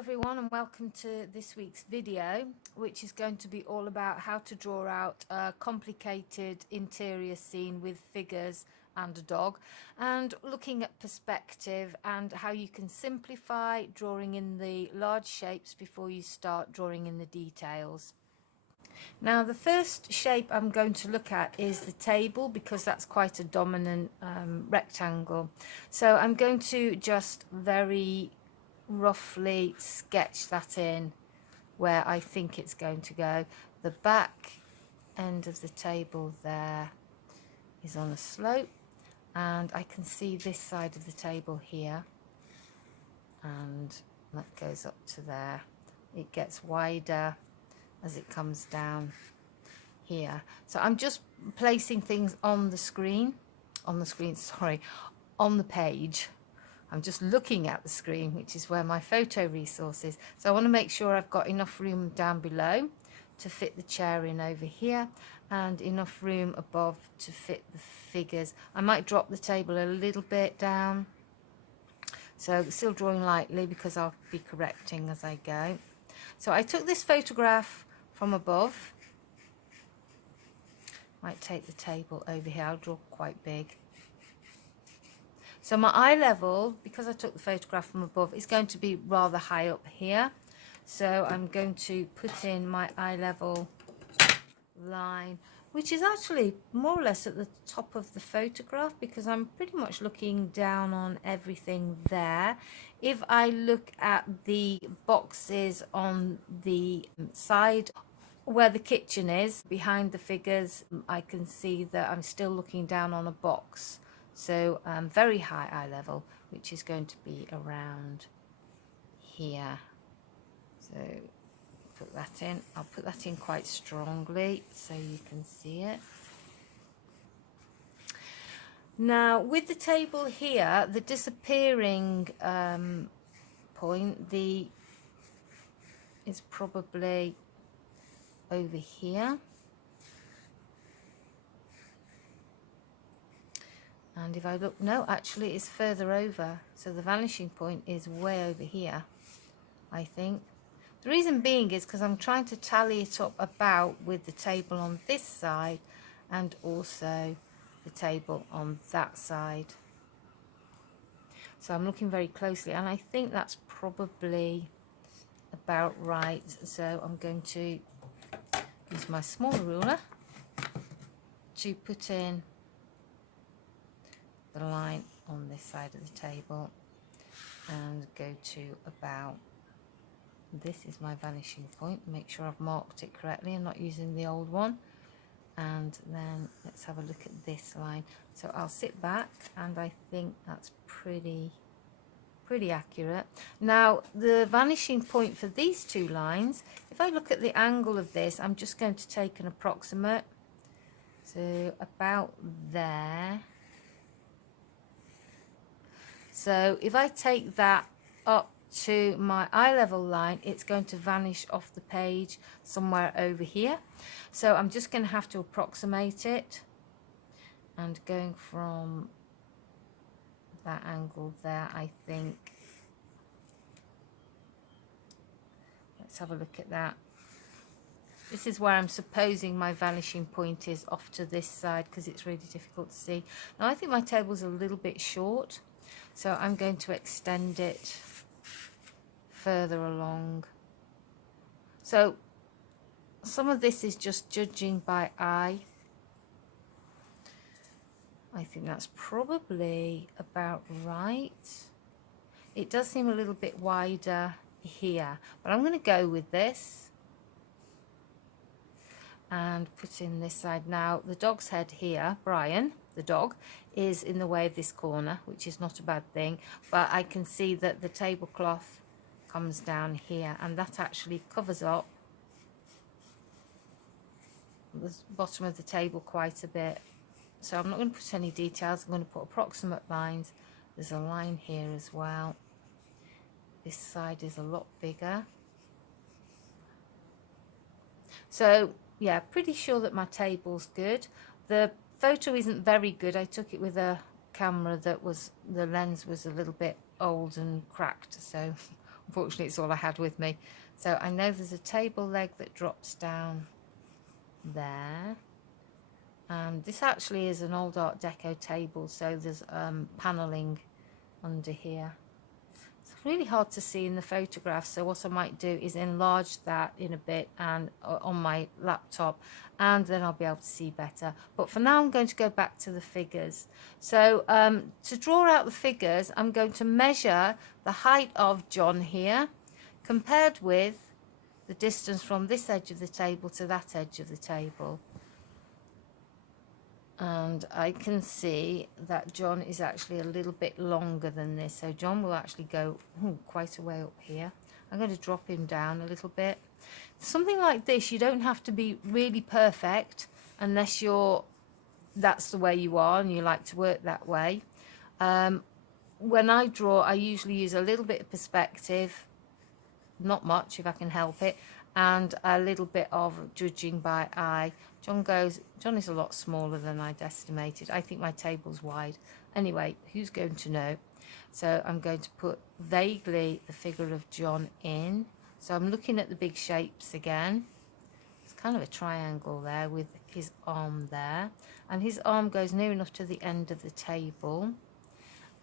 Everyone, and welcome to this week's video, which is going to be all about how to draw out a complicated interior scene with figures and a dog, and looking at perspective and how you can simplify drawing in the large shapes before you start drawing in the details. Now, the first shape I'm going to look at is the table, because that's quite a dominant rectangle. So I'm going to just very roughly sketch that in where I think it's going to go. The back end of the table there is on a slope, and I can see this side of the table here, and that goes up to there. It gets wider as it comes down here. So I'm just placing things on the page. I'm just looking at the screen, which is where my photo resource is. So I want to make sure I've got enough room down below to fit the chair in over here, and enough room above to fit the figures. I might drop the table a little bit down. So still drawing lightly because I'll be correcting as I go. So I took this photograph from above. Might take the table over here. I'll draw quite big. So my eye level, because I took the photograph from above, is going to be rather high up here. So I'm going to put in my eye level line, which is actually more or less at the top of the photograph, because I'm pretty much looking down on everything there. If I look at the boxes on the side where the kitchen is, behind the figures, I can see that I'm still looking down on a box. So very high eye level, which is going to be around here. So put that in. I'll put that in quite strongly so you can see it. Now with the table here, the disappearing point is probably over here. And if I look, no, actually it's further over. So the vanishing point is way over here, I think. The reason being is because I'm trying to tally it up about with the table on this side and also the table on that side. So I'm looking very closely, and I think that's probably about right. So I'm going to use my smaller ruler to put in the line on this side of the table and go to about, this is my vanishing point. Make sure I've marked it correctly and not using the old one. And then let's have a look at this line. So I'll sit back, and I think that's pretty accurate. Now the vanishing point for these two lines, if I look at the angle of this, I'm just going to take an approximate, so about there. So if I take that up to my eye level line, it's going to vanish off the page somewhere over here. So I'm just going to have to approximate it, and going from that angle there, I think. Let's have a look at that. This is where I'm supposing my vanishing point is, off to this side, because it's really difficult to see. Now I think my table's a little bit short, so I'm going to extend it further along. So some of this is just judging by eye. I think that's probably about right. It does seem a little bit wider here, but I'm going to go with this and put in this side. Now the dog's head here, Brian, the dog, is in the way of this corner, which is not a bad thing, but I can see that the tablecloth comes down here, and that actually covers up the bottom of the table quite a bit. So I'm not going to put any details. I'm going to put approximate lines. There's a line here as well. This side is a lot bigger. So yeah, pretty sure that my table's good. The photo isn't very good. I took it with a camera that was, the lens was a little bit old and cracked, so Unfortunately, it's all I had with me. So I know there's a table leg that drops down there. This actually is an old Art Deco table, so there's panelling under here. It's really hard to see in the photograph, so what I might do is enlarge that in a bit and on my laptop, and then I'll be able to see better. But for now I'm going to go back to the figures. So to draw out the figures, I'm going to measure the height of John here compared with the distance from this edge of the table to that edge of the table. And I can see that John is actually a little bit longer than this, so John will actually go quite a way up here. I'm going to drop him down a little bit. Something like this, you don't have to be really perfect unless that's the way you are and you like to work that way. When I draw, I usually use a little bit of perspective, not much if I can help it, and a little bit of judging by eye. John is a lot smaller than I'd estimated. I think my table's wide. Anyway, who's going to know? So I'm going to put vaguely the figure of John in. So I'm looking at the big shapes again. It's kind of a triangle there with his arm there. And his arm goes near enough to the end of the table.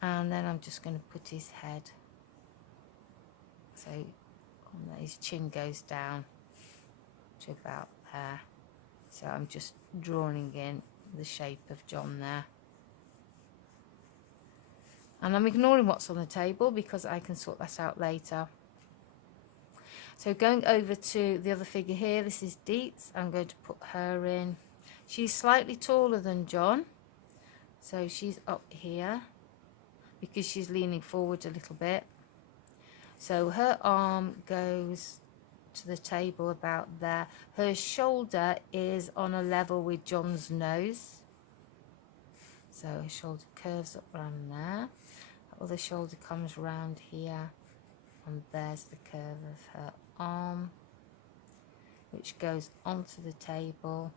And then I'm just going to put his head. So his chin goes down to about there. So I'm just drawing in the shape of John there. And I'm ignoring what's on the table because I can sort that out later. So going over to the other figure here, this is Dietz. I'm going to put her in. She's slightly taller than John. So she's up here because she's leaning forward a little bit. So her arm goes to the table about there. Her shoulder is on a level with John's nose. So her shoulder curves up around there. Her other shoulder comes round here. And there's the curve of her arm, which goes onto the table.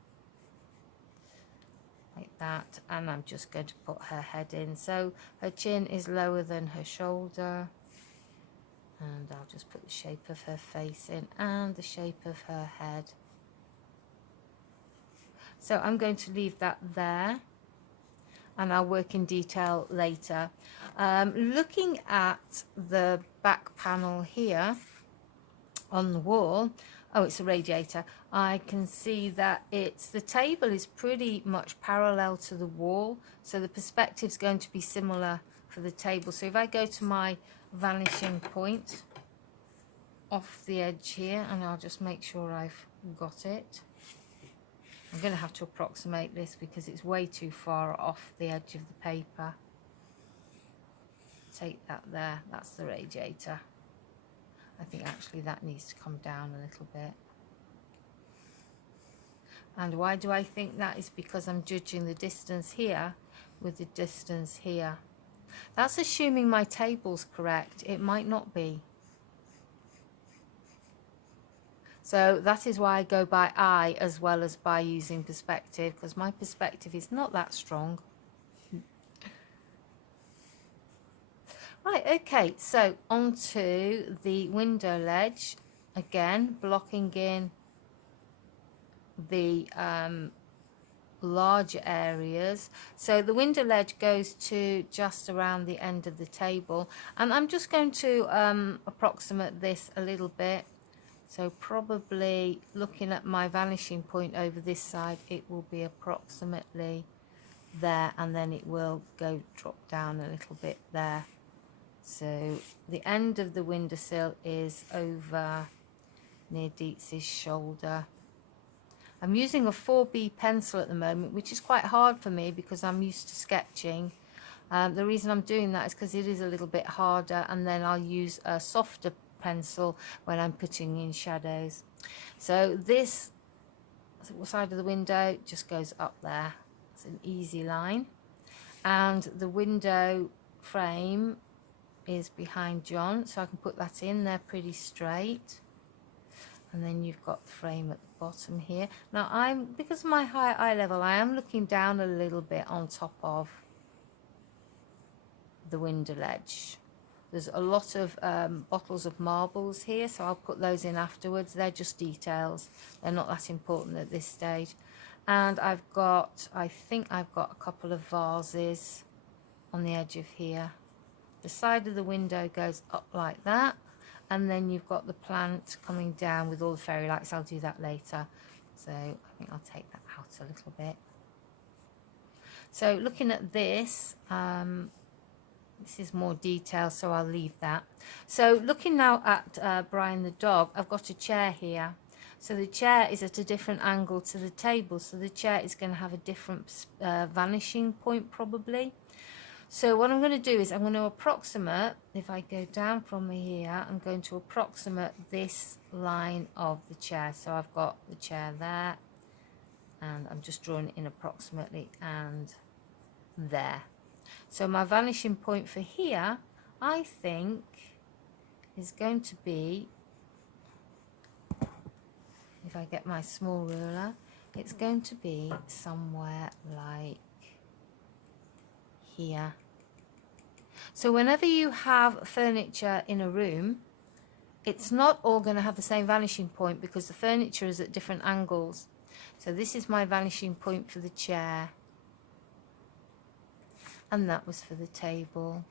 Like that. And I'm just going to put her head in. So her chin is lower than her shoulder. And I'll just put the shape of her face in and the shape of her head. So I'm going to leave that there and I'll work in detail later. Looking at the back panel here on the wall, oh, it's a radiator. I can see that the table is pretty much parallel to the wall. So the perspective is going to be similar for the table. So if I go to my vanishing point off the edge here, and I'll just make sure I've got it. I'm going to have to approximate this because it's way too far off the edge of the paper. Take that there, that's the radiator. I think actually that needs to come down a little bit. And why do I think that? Is because I'm judging the distance here with the distance here. That's assuming my table's correct. It might not be. So that is why I go by eye as well as by using perspective, because my perspective is not that strong. Right, okay, so onto the window ledge. Again, blocking in the larger areas. So the window ledge goes to just around the end of the table, and I'm just going to approximate this a little bit. So probably looking at my vanishing point over this side, it will be approximately there, and then it will drop down a little bit there. So the end of the windowsill is over near Dietz's shoulder. I'm using a 4B pencil at the moment, which is quite hard for me because I'm used to sketching. The reason I'm doing that is because it is a little bit harder, and then I'll use a softer pencil when I'm putting in shadows. So this side of the window just goes up there. It's an easy line. And the window frame is behind John, so I can put that in there pretty straight. And then you've got the frame at the bottom here. Now because of my high eye level, I am looking down a little bit on top of the window ledge. There's a lot of bottles of marbles here, so I'll put those in afterwards. They're just details. They're not that important at this stage. And I've got, I think I've got a couple of vases on the edge of here. The side of the window goes up like that, and then you've got the plant coming down with all the fairy lights. I'll do that later. So I think I'll take that out a little bit. So looking at this, this is more detail, so I'll leave that. So looking now at Brian the dog, I've got a chair here. So the chair is at a different angle to the table, so the chair is going to have a different vanishing point probably. So what I'm going to do is I'm going to approximate, if I go down from here, I'm going to approximate this line of the chair. So I've got the chair there, and I'm just drawing it in approximately, and there. So my vanishing point for here, I think, is going to be, if I get my small ruler, it's going to be somewhere like here. So whenever you have furniture in a room, it's not all going to have the same vanishing point because the furniture is at different angles. So this is my vanishing point for the chair, and that was for the table.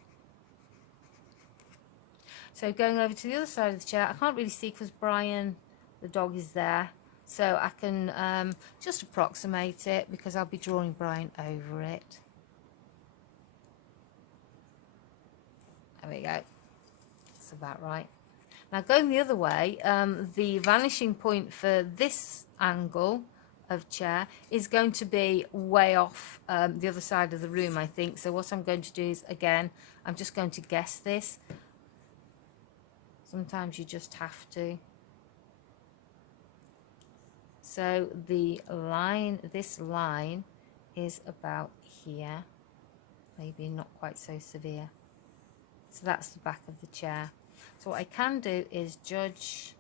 So going over to the other side of the chair, I can't really see because Brian the dog is there, so I can just approximate it because I'll be drawing Brian over it. There we go, that's about right. Now going the other way, the vanishing point for this angle of chair is going to be way off the other side of the room, I think. So what I'm going to do is, again, I'm just going to guess this. Sometimes you just have to. So the line, this line is about here, maybe not quite so severe. So that's the back of the chair. So what I can do is judge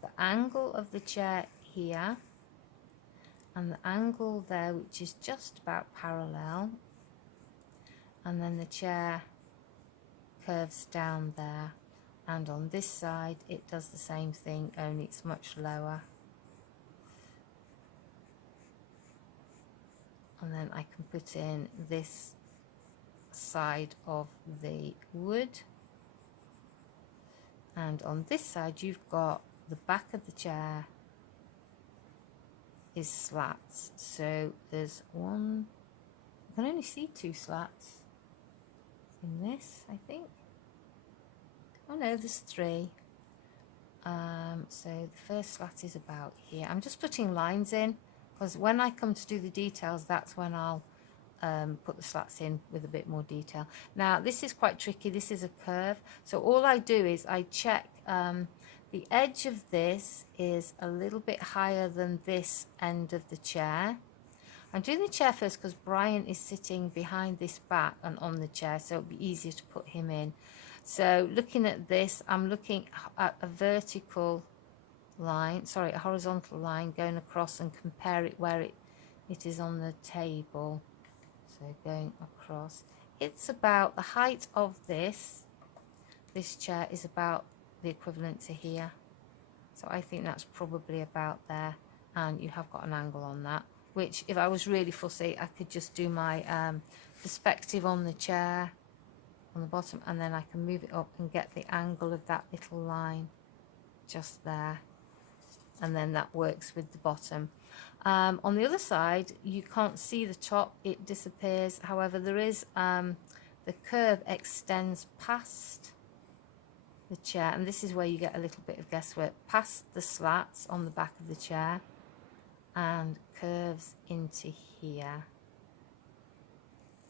the angle of the chair here and the angle there, which is just about parallel, and then the chair curves down there, and on this side it does the same thing, only it's much lower. And then I can put in this side of the wood, and on this side you've got the back of the chair is slats, so there's one, I can only see 2 slats in this, I think. Oh no, there's 3. So the first slat is about here. I'm just putting lines in because when I come to do the details, that's when I'll put the slats in with a bit more detail. Now this is quite tricky, this is a curve, so all I do is I check the edge of this is a little bit higher than this end of the chair. I'm doing the chair first because Brian is sitting behind this back and on the chair, so it'll be easier to put him in. So looking at this, I'm looking at a vertical line, sorry, a horizontal line going across, and compare it where it is on the table. So going across, it's about the height of this chair is about the equivalent to here, so I think that's probably about there, and you have got an angle on that, which if I was really fussy I could just do my perspective on the chair on the bottom, and then I can move it up and get the angle of that little line just there, and then that works with the bottom. On the other side you can't see the top, it disappears. However, there is the curve extends past the chair, and this is where you get a little bit of guesswork, past the slats on the back of the chair and curves into here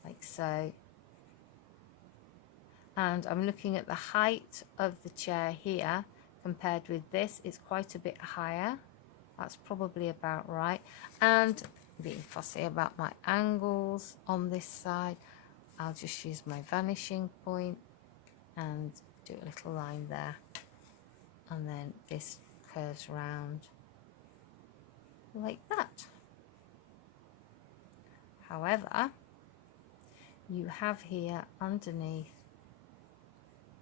like so. And I'm looking at the height of the chair here compared with this, it's quite a bit higher. That's probably about right. And being fussy about my angles on this side, I'll just use my vanishing point and do a little line there, and then this curves round like that. However, you have here underneath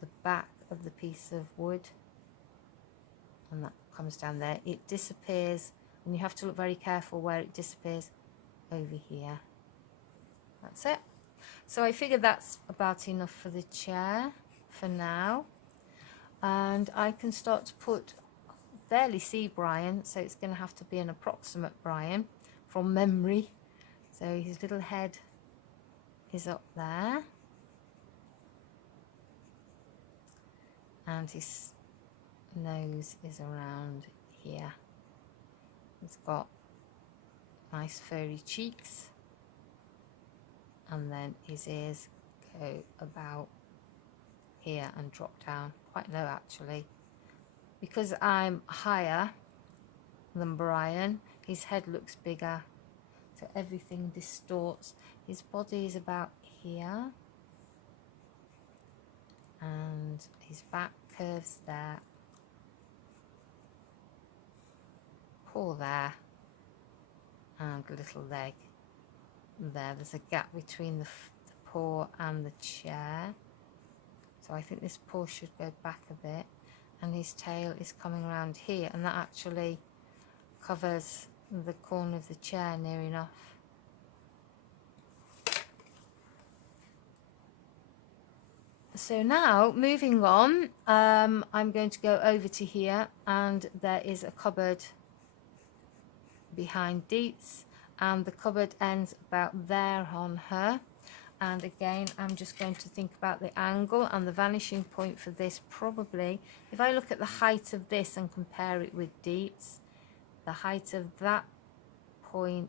the back of the piece of wood, and that comes down there. It disappears, and you have to look very careful where it disappears over here. That's it. So I figure that's about enough for the chair for now, and I can start to put, barely see Brian, so it's going to have to be an approximate Brian from memory. So his little head is up there, and his nose is around here. He's got nice furry cheeks, and then his ears go about here and drop down quite low actually. Because I'm higher than Brian, his head looks bigger, so everything distorts. His body is about here, and his back curves there, paw there, and a little leg there. There's a gap between the paw and the chair, so I think this paw should go back a bit, and his tail is coming around here, and that actually covers the corner of the chair near enough. So now, moving on, I'm going to go over to here, and there is a cupboard behind Dietz, and the cupboard ends about there on her. And again, I'm just going to think about the angle and the vanishing point for this. Probably, if I look at the height of this and compare it with Dietz, the height of that point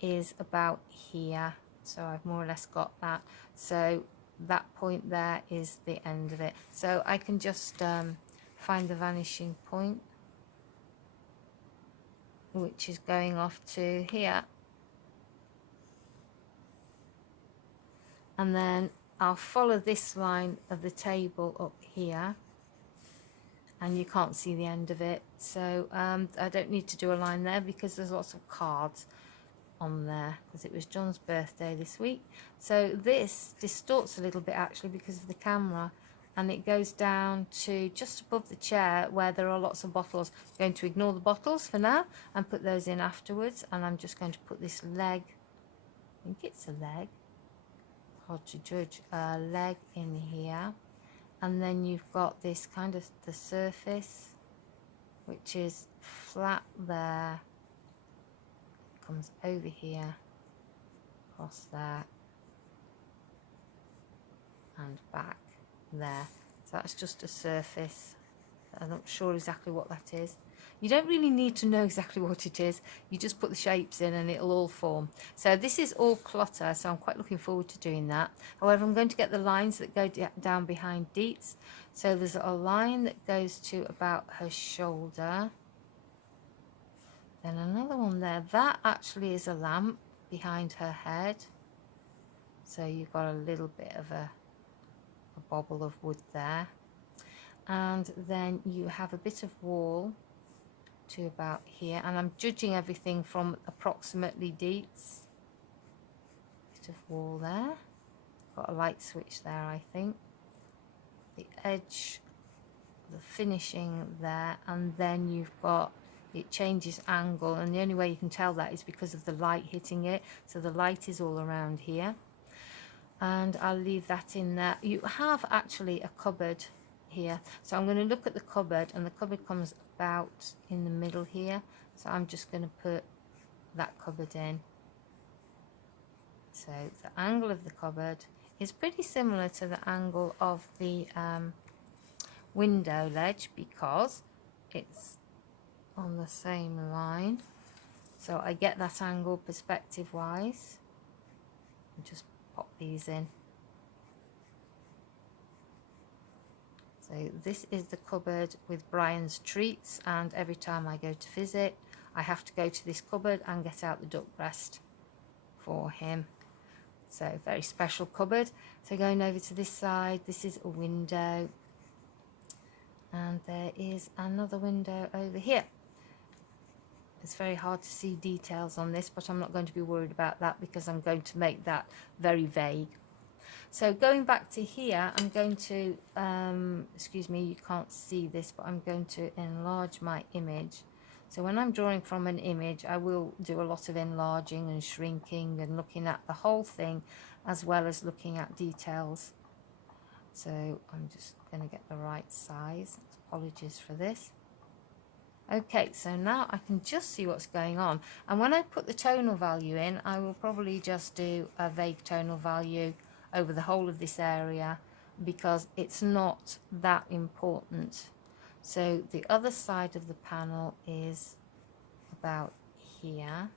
is about here. So I've more or less got that. So that point there is the end of it. So I can just find the vanishing point, which is going off to here. And then I'll follow this line of the table up here, and you can't see the end of it, so I don't need to do a line there because there's lots of cards on there, because it was John's birthday this week. So this distorts a little bit actually because of the camera, and it goes down to just above the chair where there are lots of bottles. I'm going to ignore the bottles for now and put those in afterwards, and I'm just going to put this leg, I think it's a leg, hard to judge, leg in here. And then you've got this kind of the surface, which is flat there, comes over here, across there, and back there. So that's just a surface. I'm not sure exactly what that is. You don't really need to know exactly what it is. You just put the shapes in and it'll all form. So this is all clutter, so I'm quite looking forward to doing that. However, I'm going to get the lines that go down behind Dietz. So there's a line that goes to about her shoulder. Then another one there. That actually is a lamp behind her head. So you've got a little bit of a bobble of wood there. And then you have a bit of wall to about here, and I'm judging everything from approximately Dietz. Bit of wall there, got a light switch there, I think. The edge, the finishing there, and then you've got, it changes angle, and the only way you can tell that is because of the light hitting it. So the light is all around here, and I'll leave that in there. You have actually a cupboard here, so I'm going to look at the cupboard, and the cupboard comes about in the middle here, so I'm just going to put that cupboard in. So the angle of the cupboard is pretty similar to the angle of the window ledge because it's on the same line, so I get that angle perspective wise. Just pop these in. So this is the cupboard with Brian's treats, and every time I go to visit I have to go to this cupboard and get out the duck breast for him. So very special cupboard. So going over to this side, this is a window, and there is another window over here. It's very hard to see details on this, but I'm not going to be worried about that because I'm going to make that very vague. So going back to here, I'm going to, excuse me, you can't see this, but I'm going to enlarge my image. So when I'm drawing from an image, I will do a lot of enlarging and shrinking and looking at the whole thing, as well as looking at details. So I'm just going to get the right size. Apologies for this. Okay, so now I can just see what's going on. And when I put the tonal value in, I will probably just do a vague tonal value over the whole of this area, because it's not that important. So the other side of the panel is about here.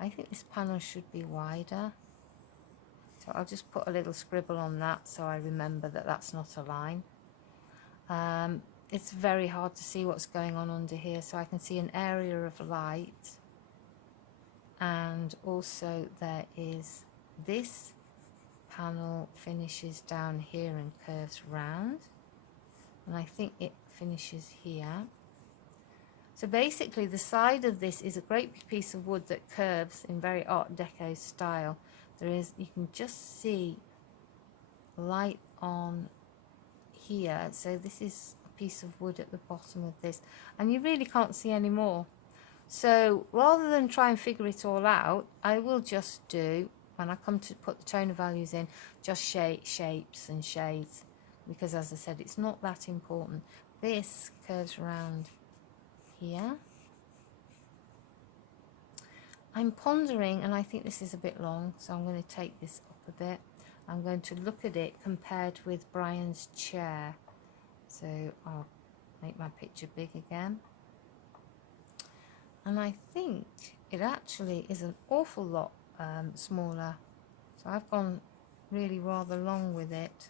I think this panel should be wider. So I'll just put a little scribble on that so I remember that that's not a line. It's very hard to see what's going on under here, so I can see an area of light, and also there is this panel finishes down here and curves round, and I think it finishes here. So basically the side of this is a great big piece of wood that curves in very Art Deco style. You can just see light on here, so this is a piece of wood at the bottom of this, and you really can't see any more. So rather than try and figure it all out, I will just do, when I come to put the tonal values in, just shapes and shades, because as I said, it's not that important. This curves around here. I'm pondering, and I think this is a bit long, so I'm going to take this up a bit. I'm going to look at it compared with Brian's chair. So I'll make my picture big again. And I think it actually is an awful lot smaller. So I've gone really rather long with it.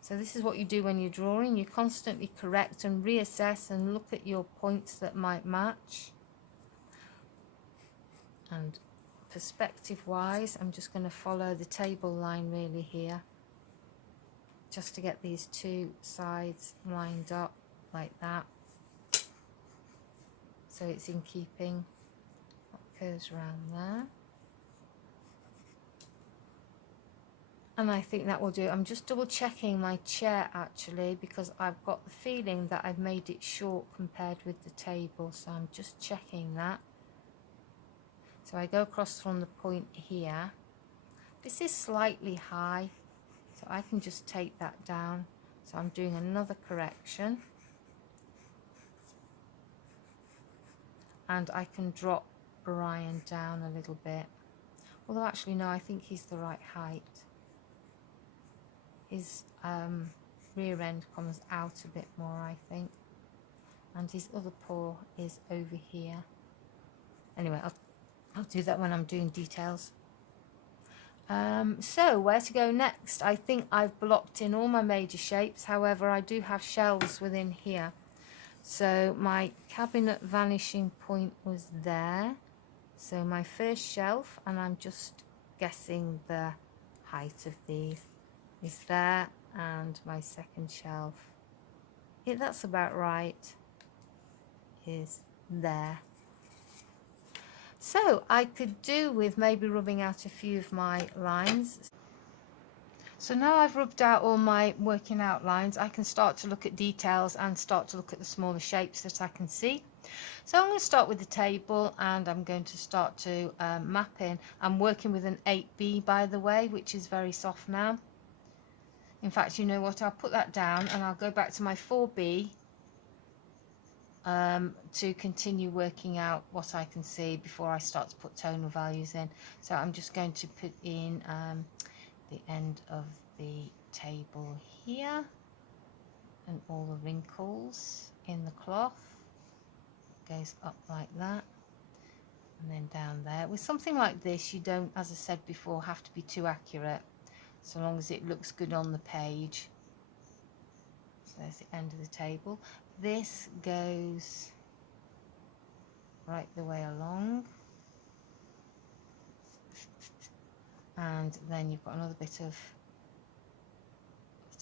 So this is what you do when you're drawing. You constantly correct and reassess and look at your points that might match. And perspective wise, I'm just going to follow the table line really here, just to get these two sides lined up like that, so it's in keeping. That curves around there, and I think that will do. I'm just double checking my chair actually, because I've got the feeling that I've made it short compared with the table, so I'm just checking that. So I go across from the point here. This is slightly high, so I can just take that down. So I'm doing another correction. And I can drop Brian down a little bit. Although actually no, I think he's the right height. His rear end comes out a bit more, I think. And his other paw is over here. Anyway, I'll do that when I'm doing details. So where to go next? I think I've blocked in all my major shapes. However, I do have shelves within here. So my cabinet vanishing point was there. So my first shelf, and I'm just guessing the height of these, is there, and my second shelf, yeah, that's about right, is there. So I could do with maybe rubbing out a few of my lines. So now I've rubbed out all my working outlines, I can start to look at details and start to look at the smaller shapes that I can see. So I'm going to start with the table, and I'm going to start to map in. I'm working with an 8B, by the way, which is very soft now. In fact, you know what, I'll put that down and I'll go back to my 4B to continue working out what I can see before I start to put tonal values in. So I'm just going to put in the end of the table here, and all the wrinkles in the cloth goes up like that, and then down there. With something like this, you don't, as I said before, have to be too accurate, so long as it looks good on the page. So there's the end of the table. This goes right the way along, and then you've got another bit of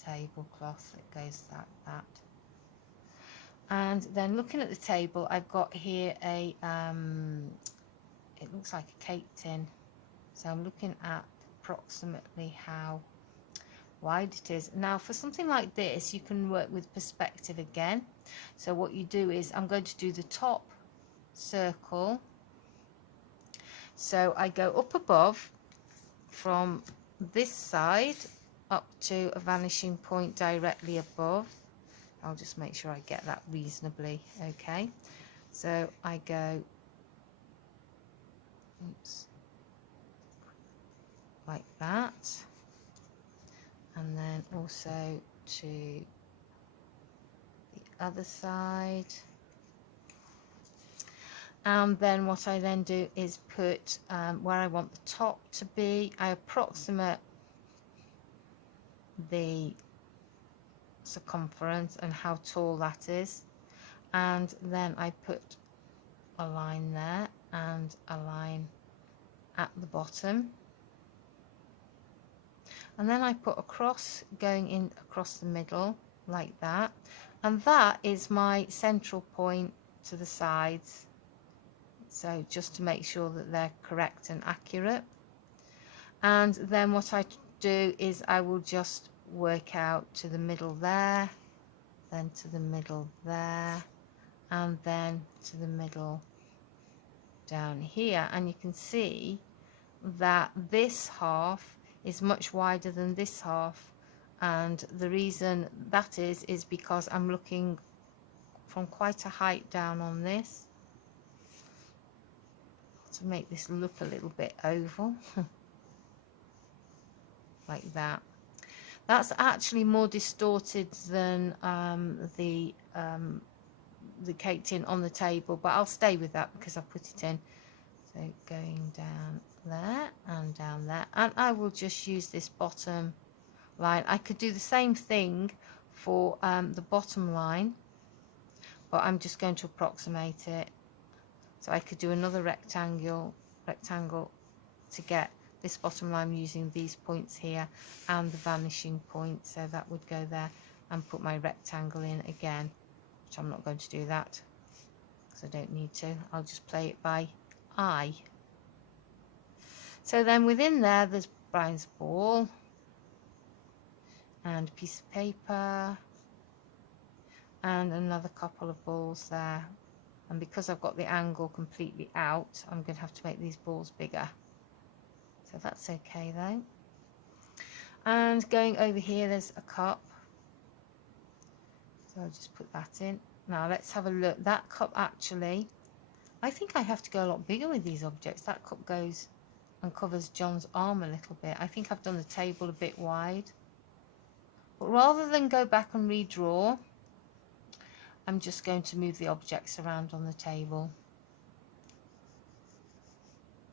tablecloth that goes like that. And then looking at the table, I've got here a it looks like a cake tin, so I'm looking at approximately how wide it is. Now for something like this, you can work with perspective again. So what you do is, I'm going to do the top circle. So I go up above from this side up to a vanishing point directly above. I'll just make sure I get that reasonably okay. So I go, oops, like that, and then also to the other side. And then what I then do is put where I want the top to be. I approximate the circumference and how tall that is, and then I put a line there and a line at the bottom, and then I put a cross going in across the middle like that, and that is my central point to the sides. So just to make sure that they're correct and accurate. And then what I do is I will just work out to the middle there, then to the middle there, and then to the middle down here. And you can see that this half is much wider than this half, and the reason that is because I'm looking from quite a height down on this to make this look a little bit oval. Like that. That's actually more distorted than the cake tin on the table, but I'll stay with that because I've put it in. So going down there and down there, and I will just use this bottom line. I could do the same thing for the bottom line, but I'm just going to approximate it. So I could do another rectangle to get this bottom line using these points here and the vanishing point, so that would go there, and put my rectangle in again, which I'm not going to do that because I don't need to. I'll just play it by eye. So then within there, there's Brian's ball and a piece of paper and another couple of balls there, and because I've got the angle completely out, I'm going to have to make these balls bigger. So that's okay though. And going over here, there's a cup. So I'll just put that in. Now let's have a look. That cup actually, I think I have to go a lot bigger with these objects. That cup goes and covers John's arm a little bit. I think I've done the table a bit wide. But rather than go back and redraw, I'm just going to move the objects around on the table.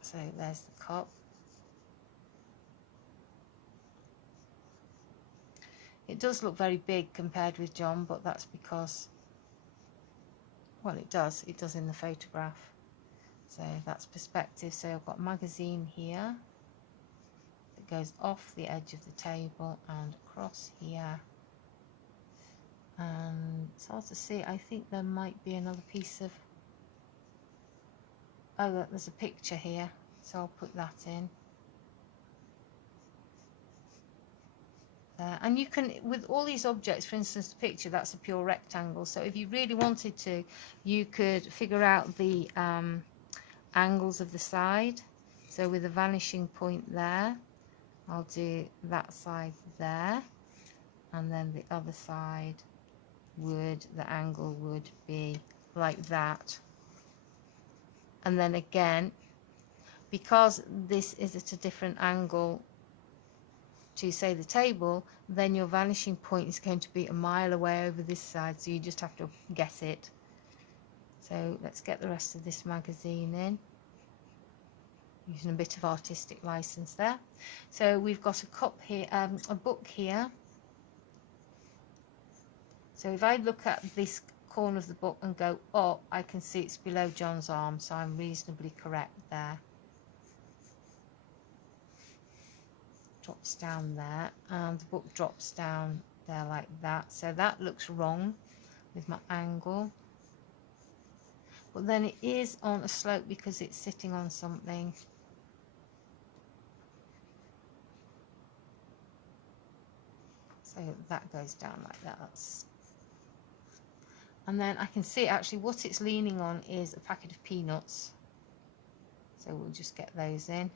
So there's the cup. It does look very big compared with John, but that's because, well, it does in the photograph. So that's perspective. So I've got a magazine here that goes off the edge of the table and across here. And it's hard to see. I think there might be another piece of, oh look, there's a picture here, so I'll put that in there. And you can, with all these objects, for instance the picture, that's a pure rectangle, so if you really wanted to, you could figure out the angles of the side. So with a vanishing point there, I'll do that side there, and then the other side the angle would be like that. And then again, because this is at a different angle to, say, the table, then your vanishing point is going to be a mile away over this side, so you just have to guess it. So let's get the rest of this magazine in, using a bit of artistic license there. So we've got a cup here, a book here. So if I look at this corner of the book and go up, I can see it's below John's arm, so I'm reasonably correct there. Drops down there, and the book drops down there like that. So that looks wrong with my angle. But then it is on a slope because it's sitting on something. So that goes down like that. And then I can see actually what it's leaning on is a packet of peanuts. So we'll just get those in.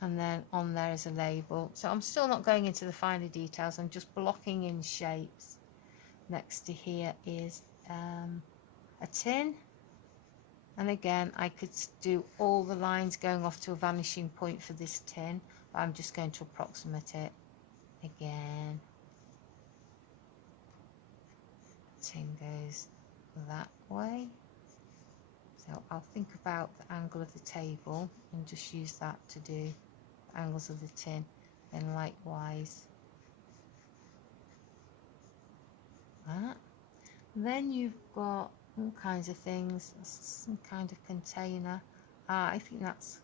And then on there is a label. So I'm still not going into the finer details, I'm just blocking in shapes. Next to here is a tin. And again, I could do all the lines going off to a vanishing point for this tin, but I'm just going to approximate it again. Tin goes that way. So I'll think about the angle of the table and just use that to do the angles of the tin. Then likewise that. Then you've got all kinds of things, some kind of container. I think that's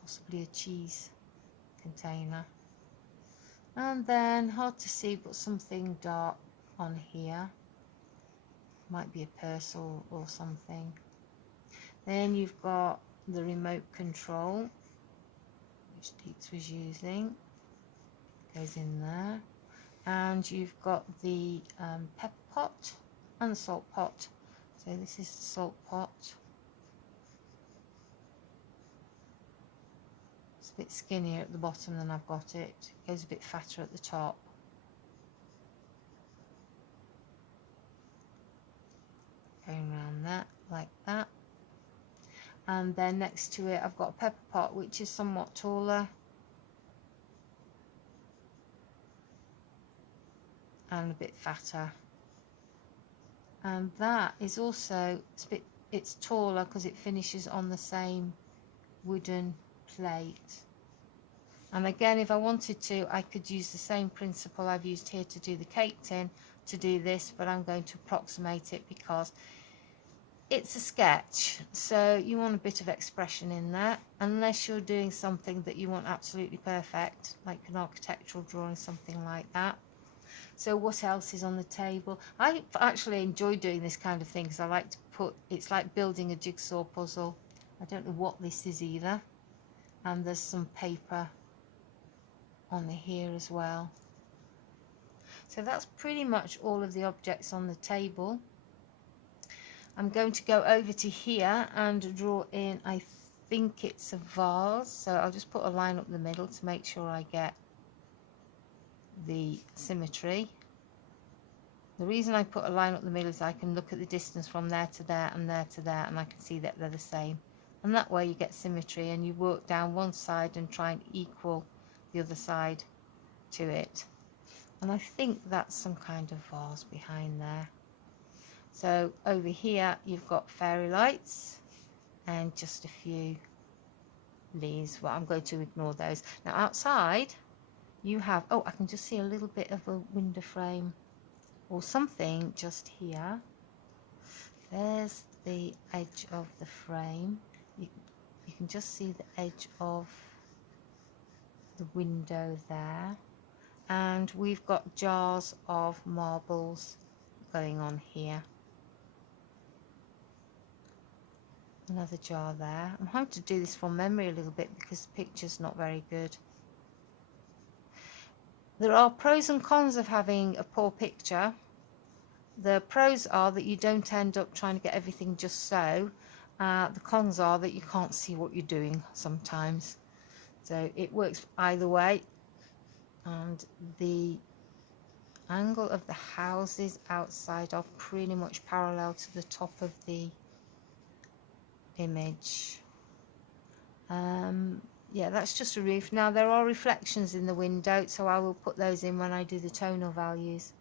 possibly a cheese container. And then, hard to see, but something dark on here. Might be a purse or something. Then you've got the remote control, which Deeks was using. Goes in there. And you've got the pepper pot and the salt pot. So this is the salt pot. It's a bit skinnier at the bottom than I've got it. It goes a bit fatter at the top. Going around that like that. And then next to it I've got a pepper pot, which is somewhat taller and a bit fatter. And that is also it's taller because it finishes on the same wooden plate. And again, if I wanted to, I could use the same principle I've used here to do the cake tin to do this, but I'm going to approximate it because it's a sketch, so you want a bit of expression in there, unless you're doing something that you want absolutely perfect, like an architectural drawing, something like that. So what else is on the table? I actually enjoy doing this kind of thing because I like to put, it's like building a jigsaw puzzle. I don't know what this is either. And there's some paper on here as well. So that's pretty much all of the objects on the table. I'm going to go over to here and draw in, I think it's a vase. So I'll just put a line up the middle to make sure I get the symmetry. The reason I put a line up the middle is I can look at the distance from there to there and there to there, and I can see that they're the same. And that way you get symmetry, and you work down one side and try and equal the other side to it. And I think that's some kind of vase behind there. So over here you've got fairy lights and just a few leaves. Well, I'm going to ignore those. Now outside you have, oh, I can just see a little bit of a window frame or something just here. There's the edge of the frame. You can just see the edge of the window there. And we've got jars of marbles going on here. Another jar there. I'm having to do this from memory a little bit because the picture's not very good. There are pros and cons of having a poor picture. The pros are that you don't end up trying to get everything just so. The cons are that you can't see what you're doing sometimes. So it works either way. And the angle of the houses outside are pretty much parallel to the top of the image. Yeah, that's just a roof. Now there are reflections in the window, so I will put those in when I do the tonal values.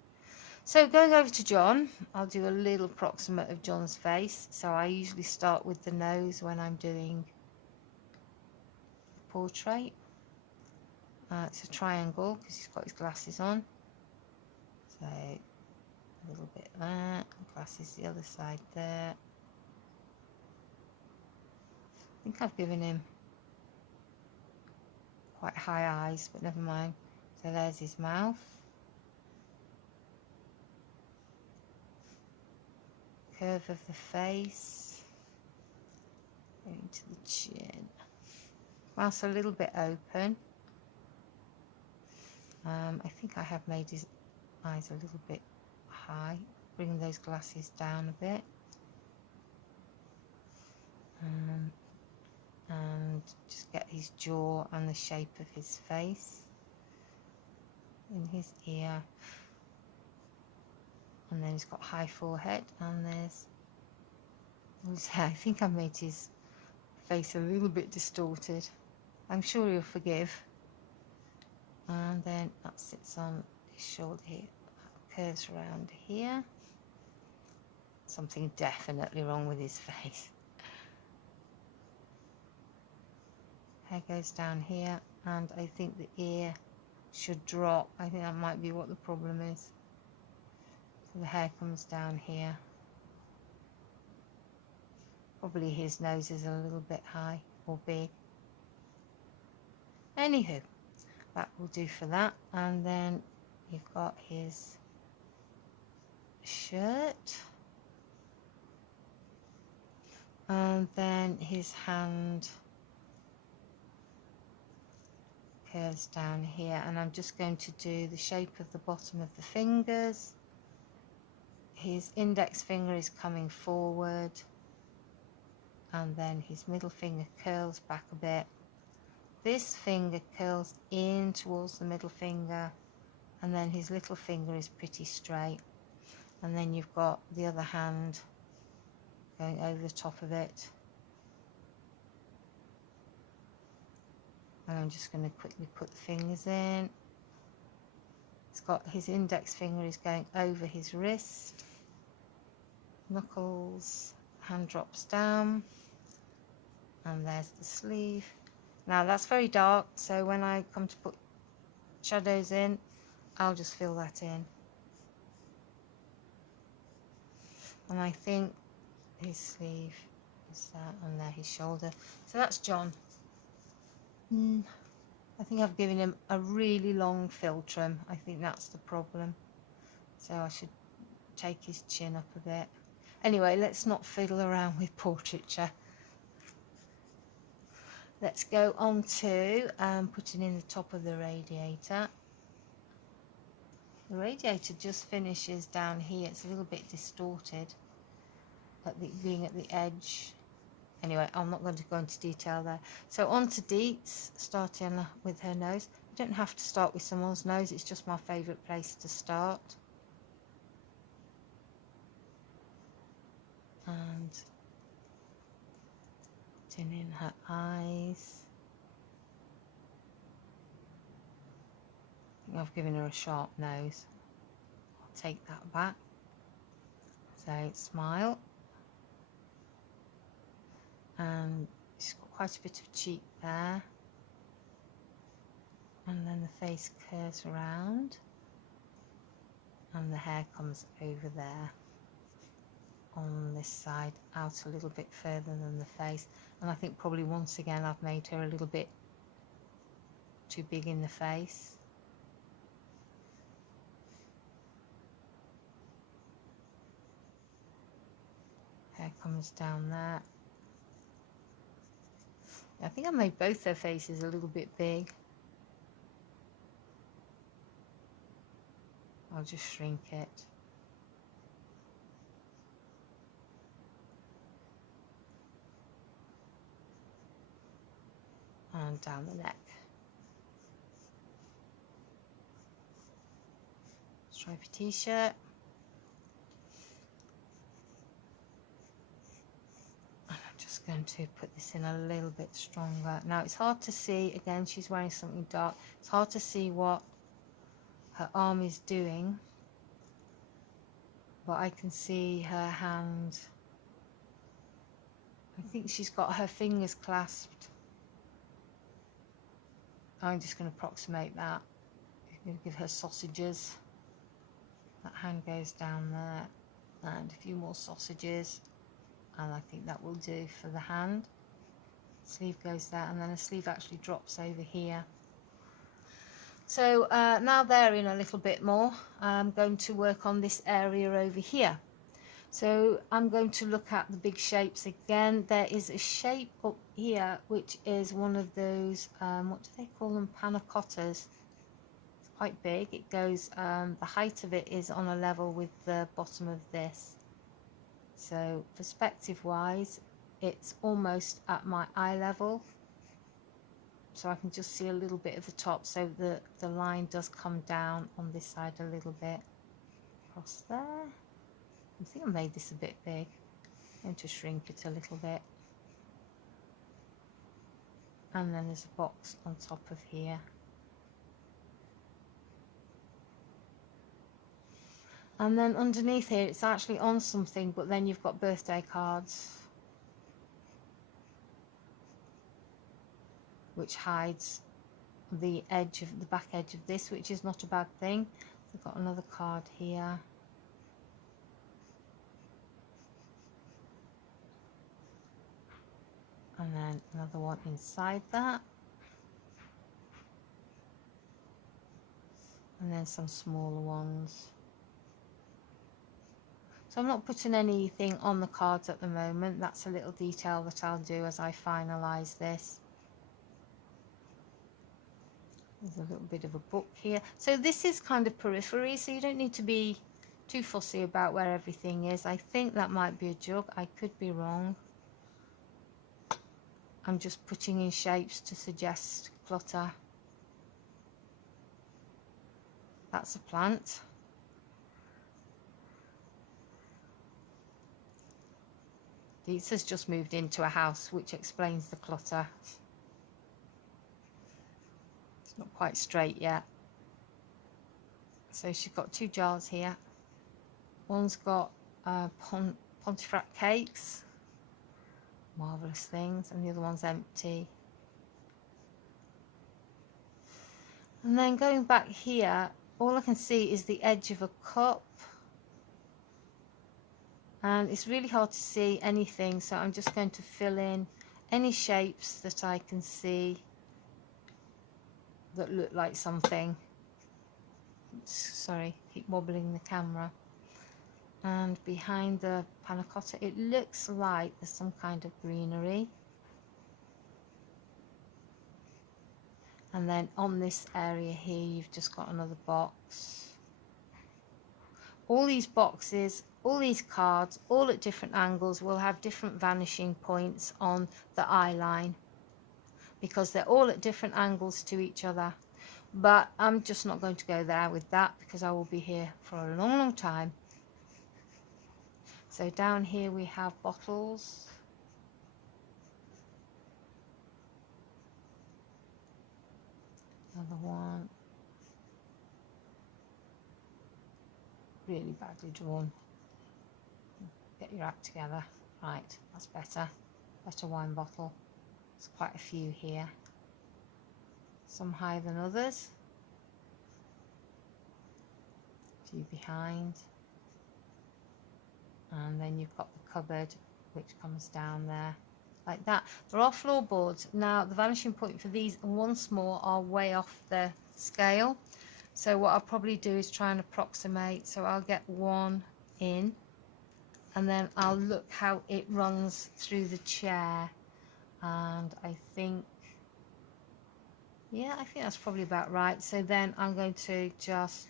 So going over to John, I'll do a little approximate of John's face. So I usually start with the nose when I'm doing the portrait. It's a triangle because he's got his glasses on. So a little bit there, glasses the other side there. I think I've given him quite high eyes, but never mind. So there's his mouth. Curve of the face. Going to the chin. Mouth's a little bit open. I think I have made his eyes a little bit high. Bring those glasses down a bit. And just get his jaw and the shape of his face in his ear. And then he's got high forehead, and there's his hair. I think I made his face a little bit distorted. I'm sure he'll forgive. And then that sits on his shoulder here, curves around here. Something definitely wrong with his face. Hair goes down here, and I think the ear should drop. I think that might be what the problem is. So the hair comes down here. Probably his nose is a little bit high or big. Anywho, that will do for that. And then you've got his shirt. And then his hand curves down here, and I'm just going to do the shape of the bottom of the fingers. His index finger is coming forward, and then his middle finger curls back a bit. This finger curls in towards the middle finger, and then his little finger is pretty straight. And then you've got the other hand going over the top of it. And I'm just going to quickly put the fingers in. It's got his index finger is going over his wrist, knuckles, hand drops down, and there's the sleeve. Now that's very dark, so when I come to put shadows in, I'll just fill that in. And I think his sleeve is that, and there his shoulder. So that's John. I think I've given him a really long fill trim. I think that's the problem. So I should take his chin up a bit. Anyway, let's not fiddle around with portraiture. Let's go on to putting in the top of the radiator. The radiator just finishes down here. It's a little bit distorted at being at the edge. Anyway, I'm not going to go into detail there. So on to Deets, starting with her nose. You don't have to start with someone's nose, it's just my favourite place to start. And putting in her eyes. I think I've given her a sharp nose. I'll take that back. So smile. And she's got quite a bit of cheek there, and then the face curves around, and the hair comes over there on this side, out a little bit further than the face. And I think probably once again I've made her a little bit too big in the face. Hair comes down there. I think I made both their faces a little bit big. I'll just shrink it. And down the neck. Stripy t-shirt. Going to put this in a little bit stronger. Now it's hard to see, again she's wearing something dark, it's hard to see what her arm is doing, but I can see her hand. I think she's got her fingers clasped. I'm just going to approximate that. I'm going to give her sausages. That hand goes down there, and a few more sausages. And I think that will do for the hand. Sleeve goes there, and then the sleeve actually drops over here. So now they're in a little bit more. I'm going to work on this area over here. So I'm going to look at the big shapes again. There is a shape up here which is one of those, what do they call them, panna cottas. It's quite big. It goes, the height of it is on a level with the bottom of this. So perspective wise, it's almost at my eye level. So I can just see a little bit of the top, so the line does come down on this side a little bit. Across there. I think I made this a bit big. I'm going to shrink it a little bit. And then there's a box on top of here. And then underneath here it's actually on something, but then you've got birthday cards, which hides the edge of the back edge of this, which is not a bad thing. I've got another card here. And then another one inside that. And then some smaller ones. So I'm not putting anything on the cards at the moment. That's a little detail that I'll do as I finalise this. There's a little bit of a book here. So this is kind of periphery, so you don't need to be too fussy about where everything is. I think that might be a jug. I could be wrong. I'm just putting in shapes to suggest clutter. That's a plant. Lisa's just moved into a house, which explains the clutter. It's not quite straight yet. So she's got two jars here. One's got Pontefract cakes, marvellous things, and the other one's empty. And then going back here, all I can see is the edge of a cup. And it's really hard to see anything, so I'm just going to fill in any shapes that I can see that look like something. Sorry, keep wobbling the camera. And behind the panna cotta, it looks like there's some kind of greenery. And then on this area here, you've just got another box. All these boxes, all these cards, all at different angles, will have different vanishing points on the eye line, because they're all at different angles to each other. But I'm just not going to go there with that, because I will be here for a long, long time. So down here we have bottles. Another one. Really badly drawn. Get your act together. Right, that's better. Better wine bottle. There's quite a few here. Some higher than others. A few behind. And then you've got the cupboard, which comes down there like that. There are floorboards. Now the vanishing point for these, once more, are way off the scale. So what I'll probably do is try and approximate. So I'll get one in, and then I'll look how it runs through the chair. And I think, yeah, I think that's probably about right. So then I'm going to just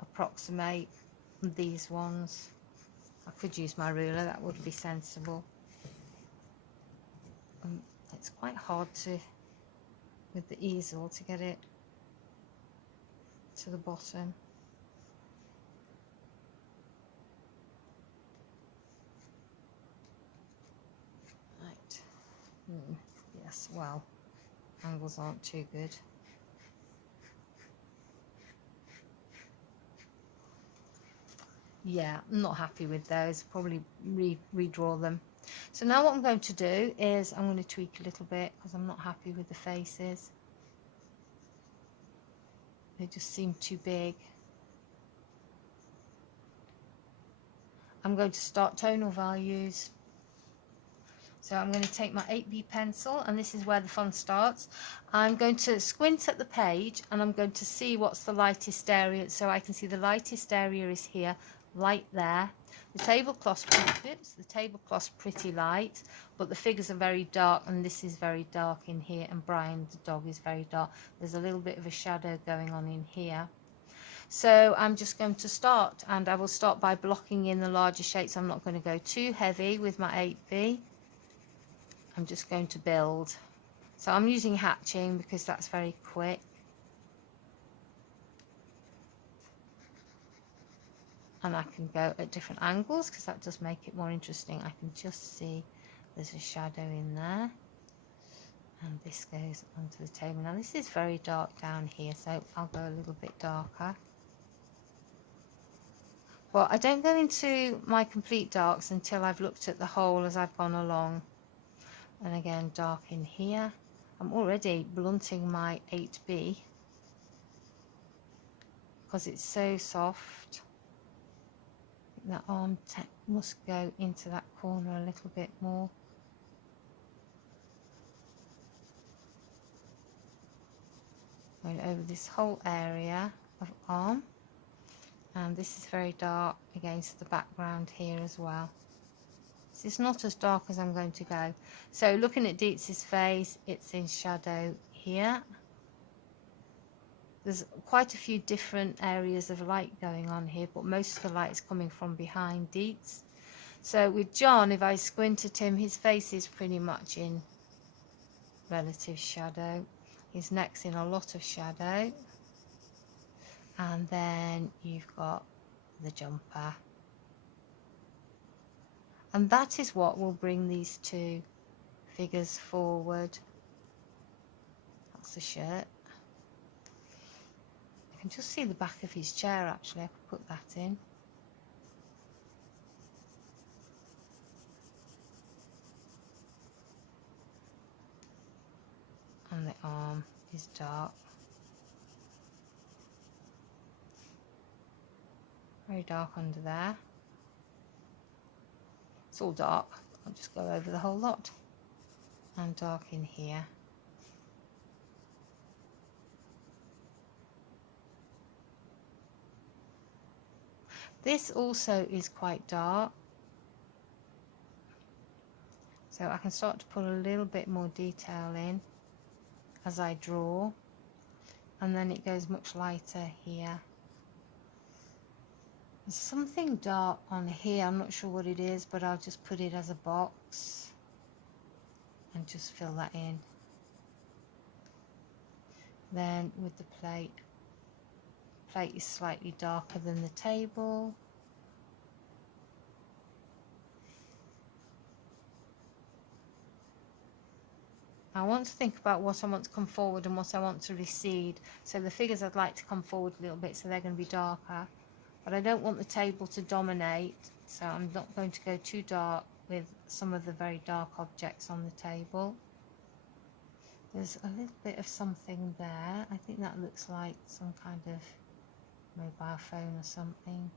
approximate these ones. I could use my ruler, that would be sensible. It's quite hard to, with the easel, to get it to the bottom. Right. Yes, well, angles aren't too good. Yeah, I'm not happy with those. Probably redraw them. So now what I'm going to do is I'm going to tweak a little bit, because I'm not happy with the faces. They just seem too big. I'm going to start tonal values. So I'm going to take my 8B pencil, and this is where the fun starts. I'm going to squint at the page, and I'm going to see what's the lightest area. So I can see the lightest area is here, light there. The tablecloth's pretty light, but the figures are very dark, and this is very dark in here, and Brian the dog is very dark. There's a little bit of a shadow going on in here. So I'm just going to start, and I will start by blocking in the larger shapes. I'm not going to go too heavy with my 8B. I'm just going to build. So I'm using hatching because that's very quick. And I can go at different angles because that does make it more interesting. I can just see there's a shadow in there. And this goes onto the table. Now this is very dark down here, so I'll go a little bit darker. Well, I don't go into my complete darks until I've looked at the whole as I've gone along. And again, dark in here. I'm already blunting my 8B because it's so soft. That arm must go into that corner a little bit more. Going over this whole area of arm. And this is very dark against the background here as well. This is not as dark as I'm going to go. So looking at Dietz's face, it's in shadow here. There's quite a few different areas of light going on here, but most of the light is coming from behind Dietz. So with John, if I squint at him, his face is pretty much in relative shadow. His neck's in a lot of shadow. And then you've got the jumper. And that is what will bring these two figures forward. That's the shirt. I can just see the back of his chair actually. I could put that in. And the arm is dark. Very dark under there. It's all dark. I'll just go over the whole lot. And dark in here. This also is quite dark. So I can start to put a little bit more detail in as I draw. And then it goes much lighter here. There's something dark on here, I'm not sure what it is, but I'll just put it as a box and just fill that in. Then with the plate is slightly darker than the table. I want to think about what I want to come forward and what I want to recede. So the figures I'd like to come forward a little bit, so they're going to be darker. But I don't want the table to dominate, so I'm not going to go too dark with some of the very dark objects on the table. There's a little bit of something there. I think that looks like some kind of mobile phone or something.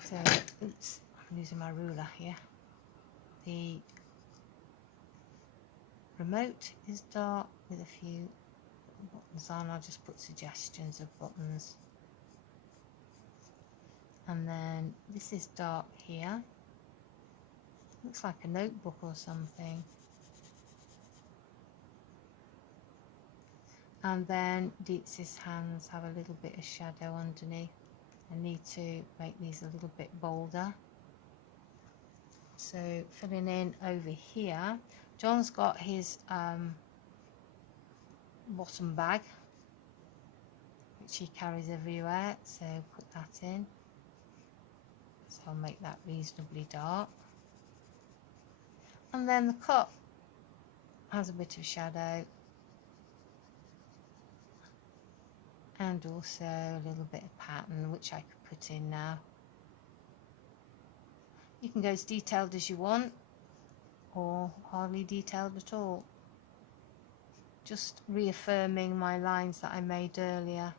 So, oops, I'm using my ruler here. The remote is dark with a few buttons on. I'll just put suggestions of buttons. And then this is dark here. Looks like a notebook or something. And then Dietz's hands have a little bit of shadow underneath. I need to make these a little bit bolder. So filling in over here. John's got his bottom bag, which he carries everywhere, so put that in. So I'll make that reasonably dark. And then the cup has a bit of shadow. And also a little bit of pattern, which I could put in now. You can go as detailed as you want, or hardly detailed at all. Just reaffirming my lines that I made earlier.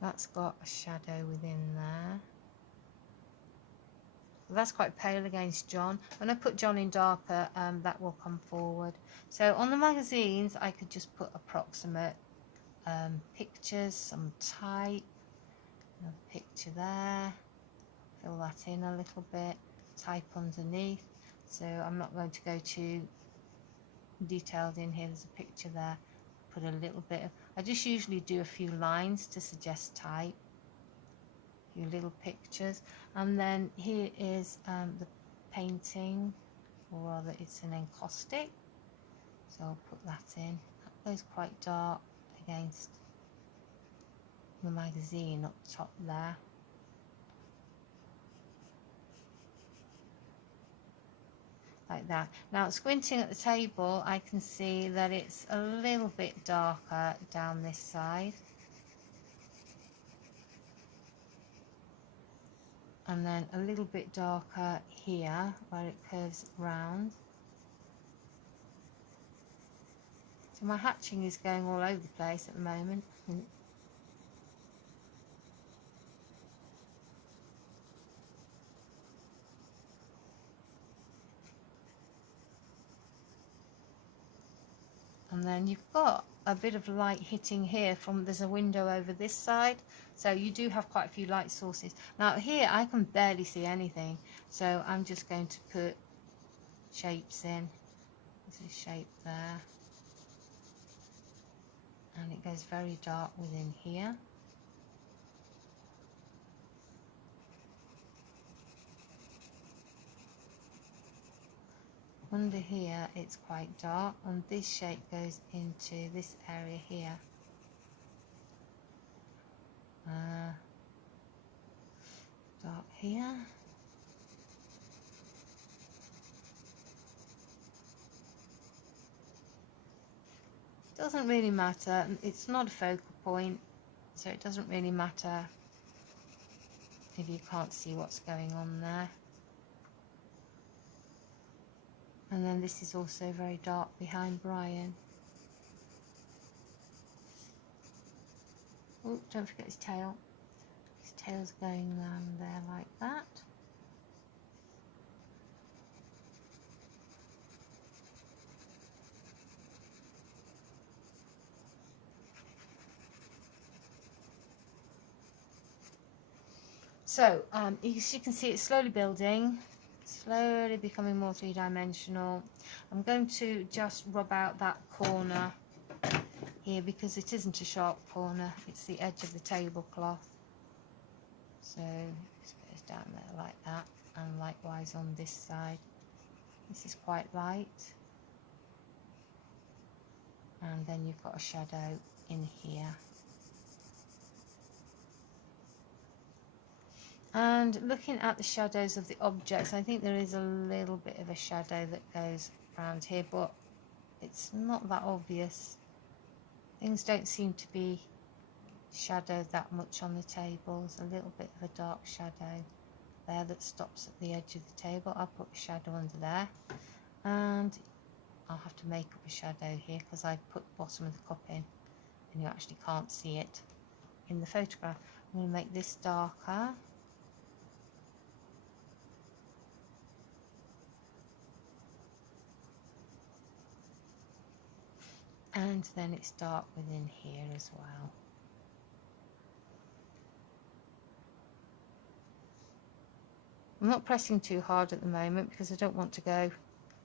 That's got a shadow within there. That's quite pale against John. When I put John in darker, that will come forward. So on the magazines, I could just put approximate pictures, some type, another picture there, fill that in a little bit, type underneath. So I'm not going to go too detailed in here. There's a picture there, put a little bit of, I just usually do a few lines to suggest type, a few little pictures. And then here is the painting, or rather it's an encaustic, so I'll put that in. That goes quite dark against the magazine up top there. Like that. Now squinting at the table, I can see that it's a little bit darker down this side, and then a little bit darker here where it curves round. So my hatching is going all over the place at the moment. And then you've got a bit of light hitting here from, there's a window over this side, so you do have quite a few light sources. Now here I can barely see anything, so I'm just going to put shapes in. There's a shape there, and it goes very dark within here. Under here it's quite dark, and this shape goes into this area here. Dark here. Doesn't really matter, it's not a focal point, so it doesn't really matter if you can't see what's going on there. And then this is also very dark behind Brian. Oh, don't forget his tail. His tail's going down there like that. So, as you can see, it's slowly building, slowly becoming more three-dimensional. I'm going to just rub out that corner here because it isn't a sharp corner, it's the edge of the tablecloth. So just put it down there like that, and likewise on this side. This is quite light, and then you've got a shadow in here. And looking at the shadows of the objects, I think there is a little bit of a shadow that goes around here, but it's not that obvious. Things don't seem to be shadowed that much on the table. There's a little bit of a dark shadow there that stops at the edge of the table. I'll put a shadow under there, and I'll have to make up a shadow here because I put the bottom of the cup in and you actually can't see it in the photograph. I'm going to make this darker. And then it's dark within here as well. I'm not pressing too hard at the moment because I don't want to go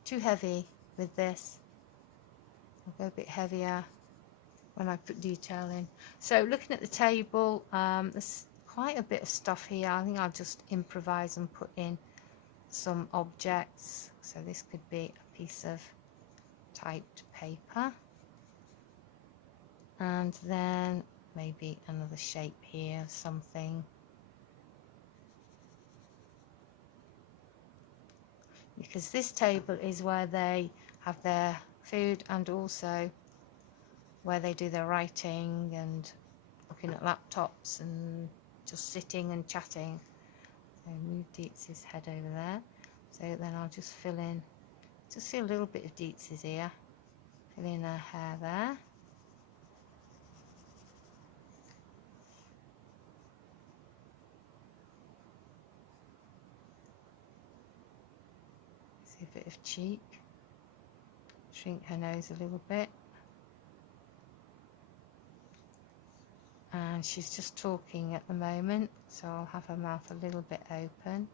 too heavy with this. I'll go a bit heavier when I put detail in. So looking at the table, there's quite a bit of stuff here. I think I'll just improvise and put in some objects. So this could be a piece of typed paper. And then maybe another shape here, something. Because this table is where they have their food and also where they do their writing and looking at laptops and just sitting and chatting. So move Dietz's head over there. So then I'll just fill in, just see a little bit of Dietz's ear. Fill in her hair there. See a bit of cheek. Shrink her nose a little bit. And she's just talking at the moment, so I'll have her mouth a little bit open.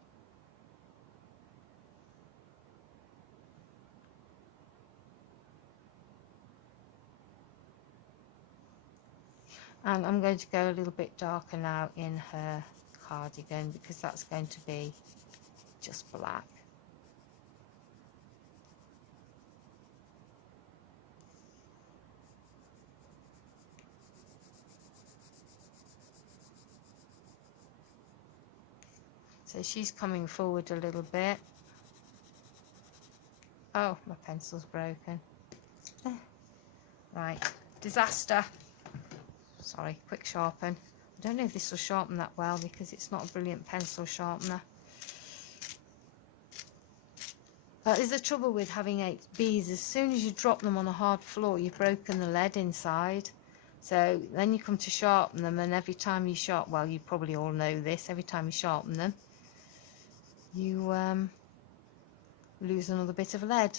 And I'm going to go a little bit darker now in her cardigan, because that's going to be just black. So she's coming forward a little bit. Oh, my pencil's broken. Right, disaster. Sorry, quick sharpen. I don't know if this will sharpen that well because it's not a brilliant pencil sharpener. There's the trouble with having 8Bs. As soon as you drop them on a hard floor, you've broken the lead inside. So then you come to sharpen them, and every time you sharpen, well, you probably all know this, every time you sharpen them, you lose another bit of lead.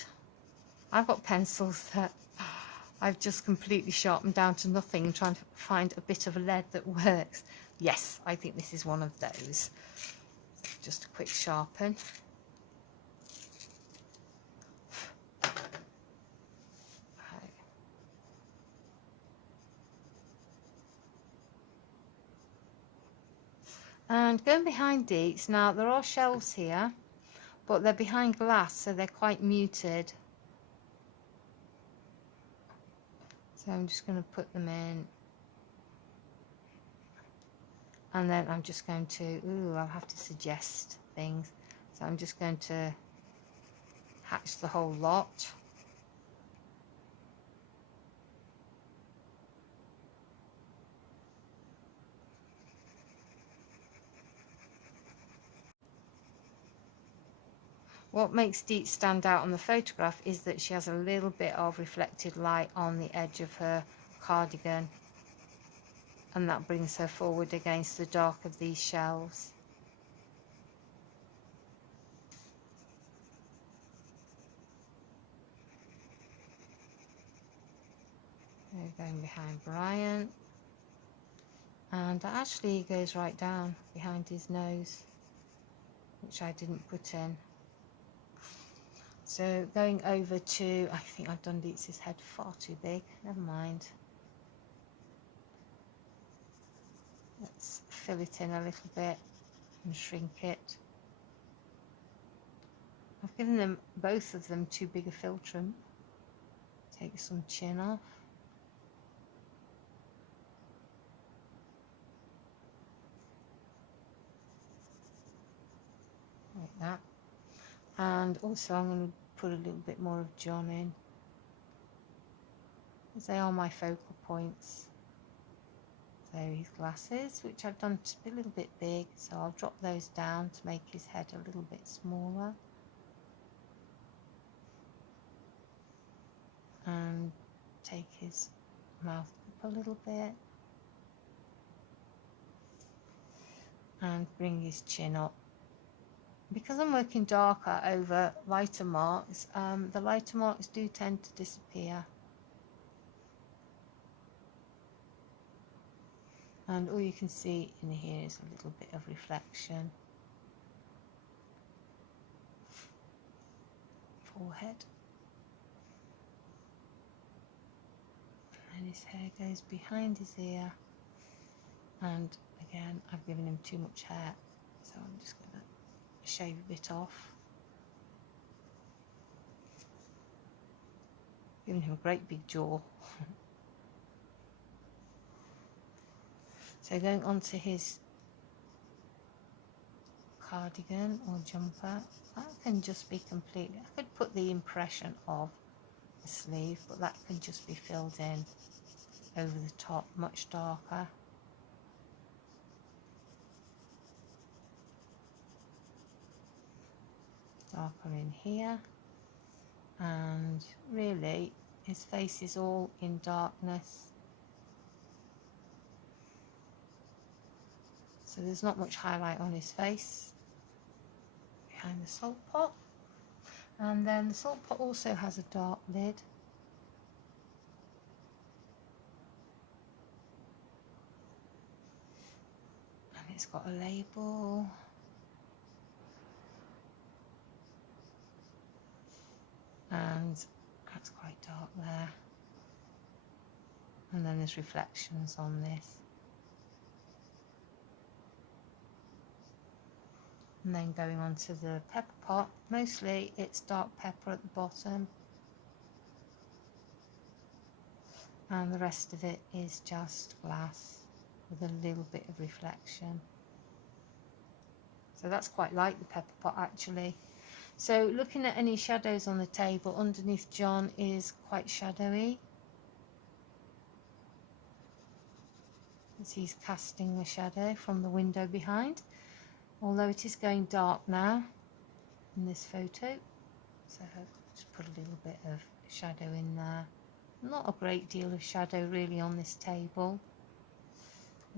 I've got pencils that I've just completely sharpened down to nothing, trying to find a bit of lead that works. Yes, I think this is one of those. Just a quick sharpen. And going behind these, now there are shelves here, but they're behind glass, so they're quite muted. So I'm just going to put them in. And then I'm just going to, I'll have to suggest things. So I'm just going to hatch the whole lot. What makes Deet stand out on the photograph is that she has a little bit of reflected light on the edge of her cardigan, and that brings her forward against the dark of these shelves. We're going behind Brian, and that actually goes right down behind his nose, which I didn't put in. So going over to, I think I've done Deet's head far too big, never mind. Let's fill it in a little bit and shrink it. I've given them, both of them, too big a philtrum. Take some chin off. Like that. And also I'm going to put a little bit more of John in, because they are my focal points. So his glasses, which I've done a little bit big, so I'll drop those down to make his head a little bit smaller. And take his mouth up a little bit. And bring his chin up. Because I'm working darker over lighter marks, the lighter marks do tend to disappear. And all you can see in here is a little bit of reflection. Forehead. And his hair goes behind his ear. And again, I've given him too much hair, so I'm just going to shave a bit off. Giving him a great big jaw. So going on to his cardigan or jumper, that can just be completely, I could put the impression of the sleeve, but that can just be filled in over the top, much darker. Darker in here, and really his face is all in darkness, so there's not much highlight on his face behind the salt pot. And then the salt pot also has a dark lid. And it's got a label. And that's quite dark there. And then there's reflections on this. And then going on to the pepper pot, mostly it's dark pepper at the bottom. And the rest of it is just glass with a little bit of reflection. So that's quite like the pepper pot actually. So looking at any shadows on the table, underneath John is quite shadowy. As he's casting the shadow from the window behind. Although it is going dark now in this photo. So just put a little bit of shadow in there. Not a great deal of shadow really on this table.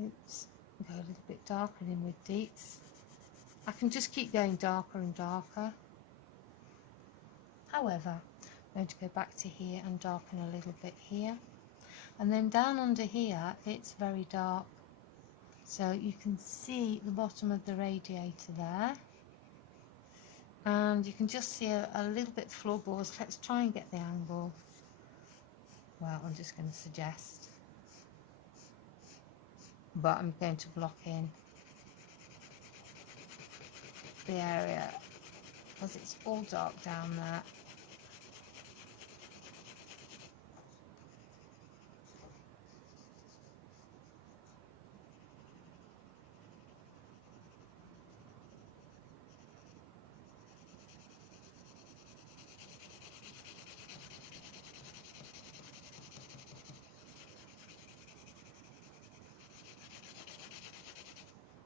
Oops, go a little bit darker in with Dietz. I can just keep going darker and darker. However, I'm going to go back to here and darken a little bit here. And then down under here, it's very dark. So you can see the bottom of the radiator there. And you can just see a little bit of floorboards. Let's try and get the angle. Well, I'm just going to suggest. But I'm going to block in the area because it's all dark down there.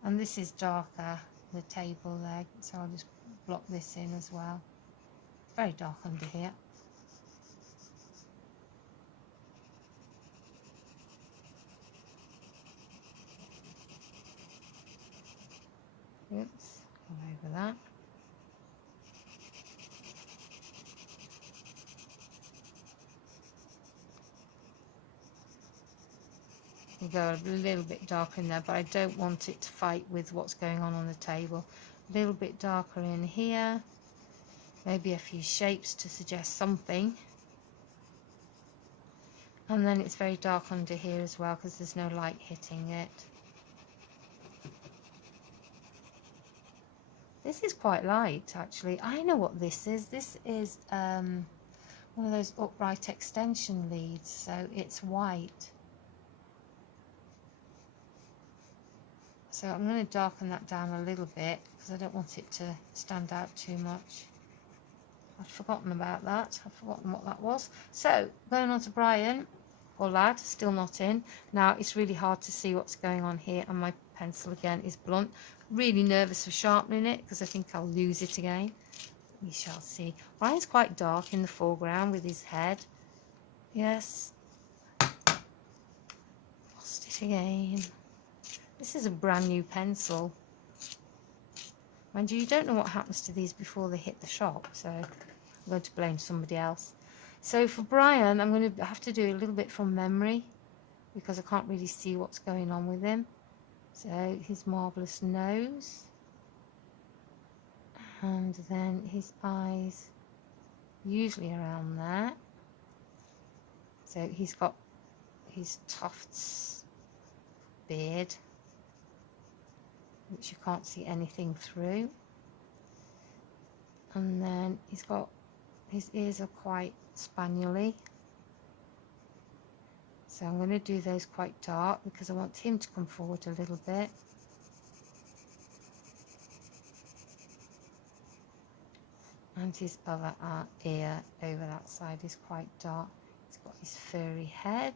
And this is darker, the table leg, so I'll just block this in as well. It's very dark under here. Oops, go over that. You go a little bit darker in there, but I don't want it to fight with what's going on the table. A little bit darker in here. Maybe a few shapes to suggest something. And then it's very dark under here as well because there's no light hitting it. This is quite light actually. I know what this is. This is one of those upright extension leads, so it's white. So I'm going to darken that down a little bit because I don't want it to stand out too much. I'd forgotten about that. I've forgotten what that was. So going on to Brian, or lad, still not in. Now it's really hard to see what's going on here, and my pencil again is blunt. Really nervous of sharpening it because I think I'll lose it again. We shall see. Brian's quite dark in the foreground with his head. Yes. Lost it again. This is a brand new pencil. Mind you, you don't know what happens to these before they hit the shop, so I'm going to blame somebody else. So for Brian, I'm going to have to do a little bit from memory because I can't really see what's going on with him. So his marvellous nose, and then his eyes, usually around there. So he's got his tufts beard, which you can't see anything through. And then he's got, his ears are quite spaniel-y. So I'm going to do those quite dark because I want him to come forward a little bit. And his other ear over that side is quite dark. He's got his furry head.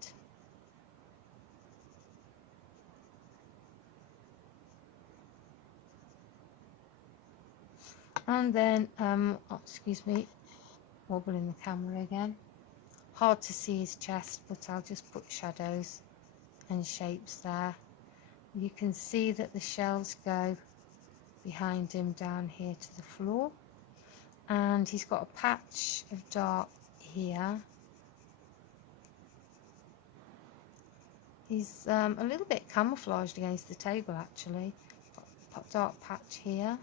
And then, oh, excuse me, wobbling the camera again. Hard to see his chest, but I'll just put shadows and shapes there. You can see that the shelves go behind him down here to the floor. and he's got a patch of dark here. He's a little bit camouflaged against the table actually. Got a dark patch here,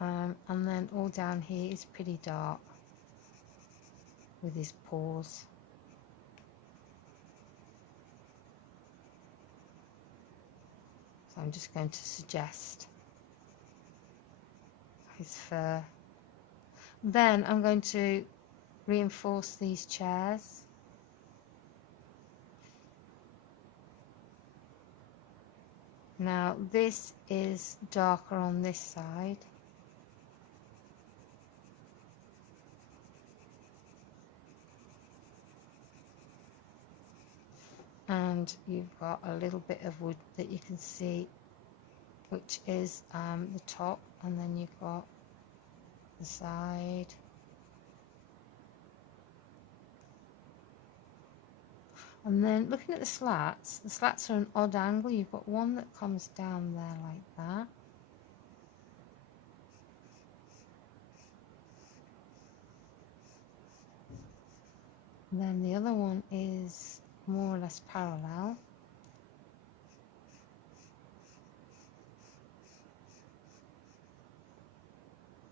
and then all down here is pretty dark with his paws. So I'm just going to suggest his fur. Then I'm going to reinforce these chairs. Now this is darker on this side. And you've got a little bit of wood that you can see, which is the top, and then you've got the side. And then looking at the slats are an odd angle. You've got one that comes down there like that. And then the other one is more or less parallel.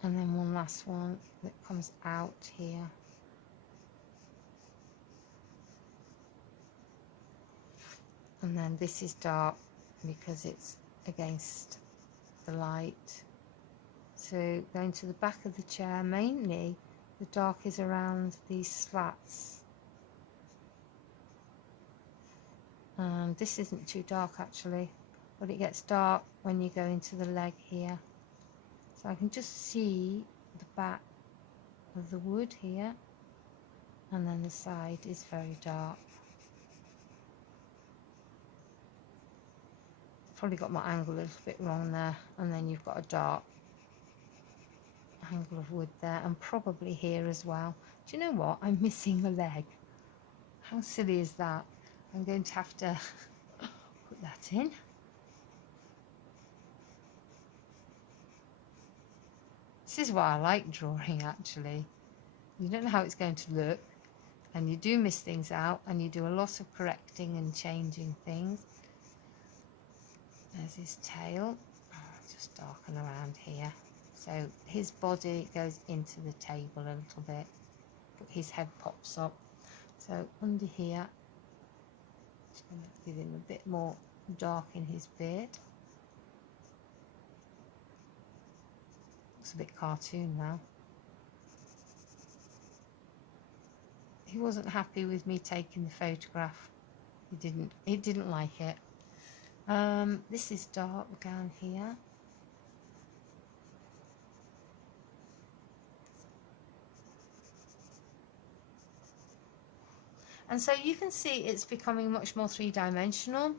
And then one last one that comes out here. And then this is dark because it's against the light. So going to the back of the chair, mainly the dark is around these slats. And this isn't too dark actually, but it gets dark when you go into the leg here. So I can just see the back of the wood here, and then the side is very dark. Probably got my angle a little bit wrong there, and then you've got a dark angle of wood there, and probably here as well. Do you know what? I'm missing a leg. How silly is that? I'm going to have to put that in. This is why I like drawing actually. You don't know how it's going to look, and you do miss things out, and you do a lot of correcting and changing things. There's his tail, just darken around here. So his body goes into the table a little bit, but his head pops up. So under here, just going to give him a bit more dark in his beard. Looks a bit cartoon now. He wasn't happy with me taking the photograph. He didn't like it. This is dark down here. And so you can see it's becoming much more three-dimensional.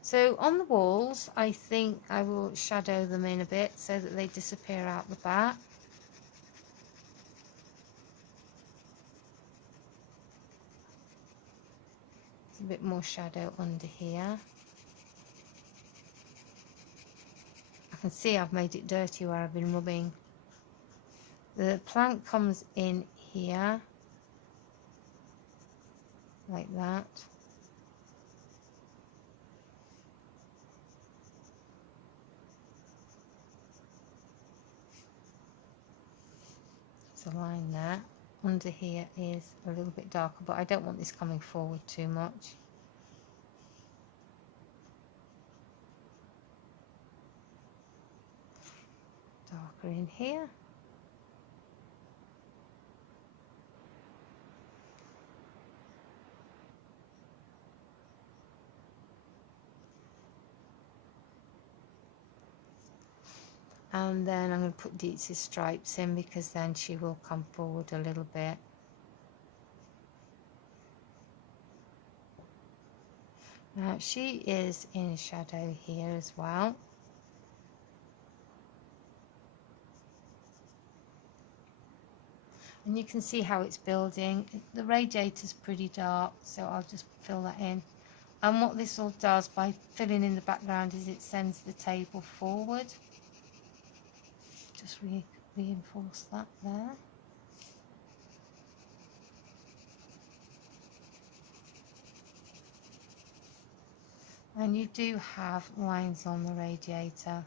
So on the walls, I think I will shadow them in a bit so that they disappear out the back. There's a bit more shadow under here. I can see I've made it dirty where I've been rubbing. The plank comes in here, like that. There's a line there. Under here is a little bit darker, but I don't want this coming forward too much. Darker in here. And then I'm going to put Dietz's stripes in, because then she will come forward a little bit. Now she is in shadow here as well. And you can see how it's building. The radiator's pretty dark, so I'll just fill that in. And what this all does by filling in the background is it sends the table forward. Just reinforce that there. And you do have lines on the radiator.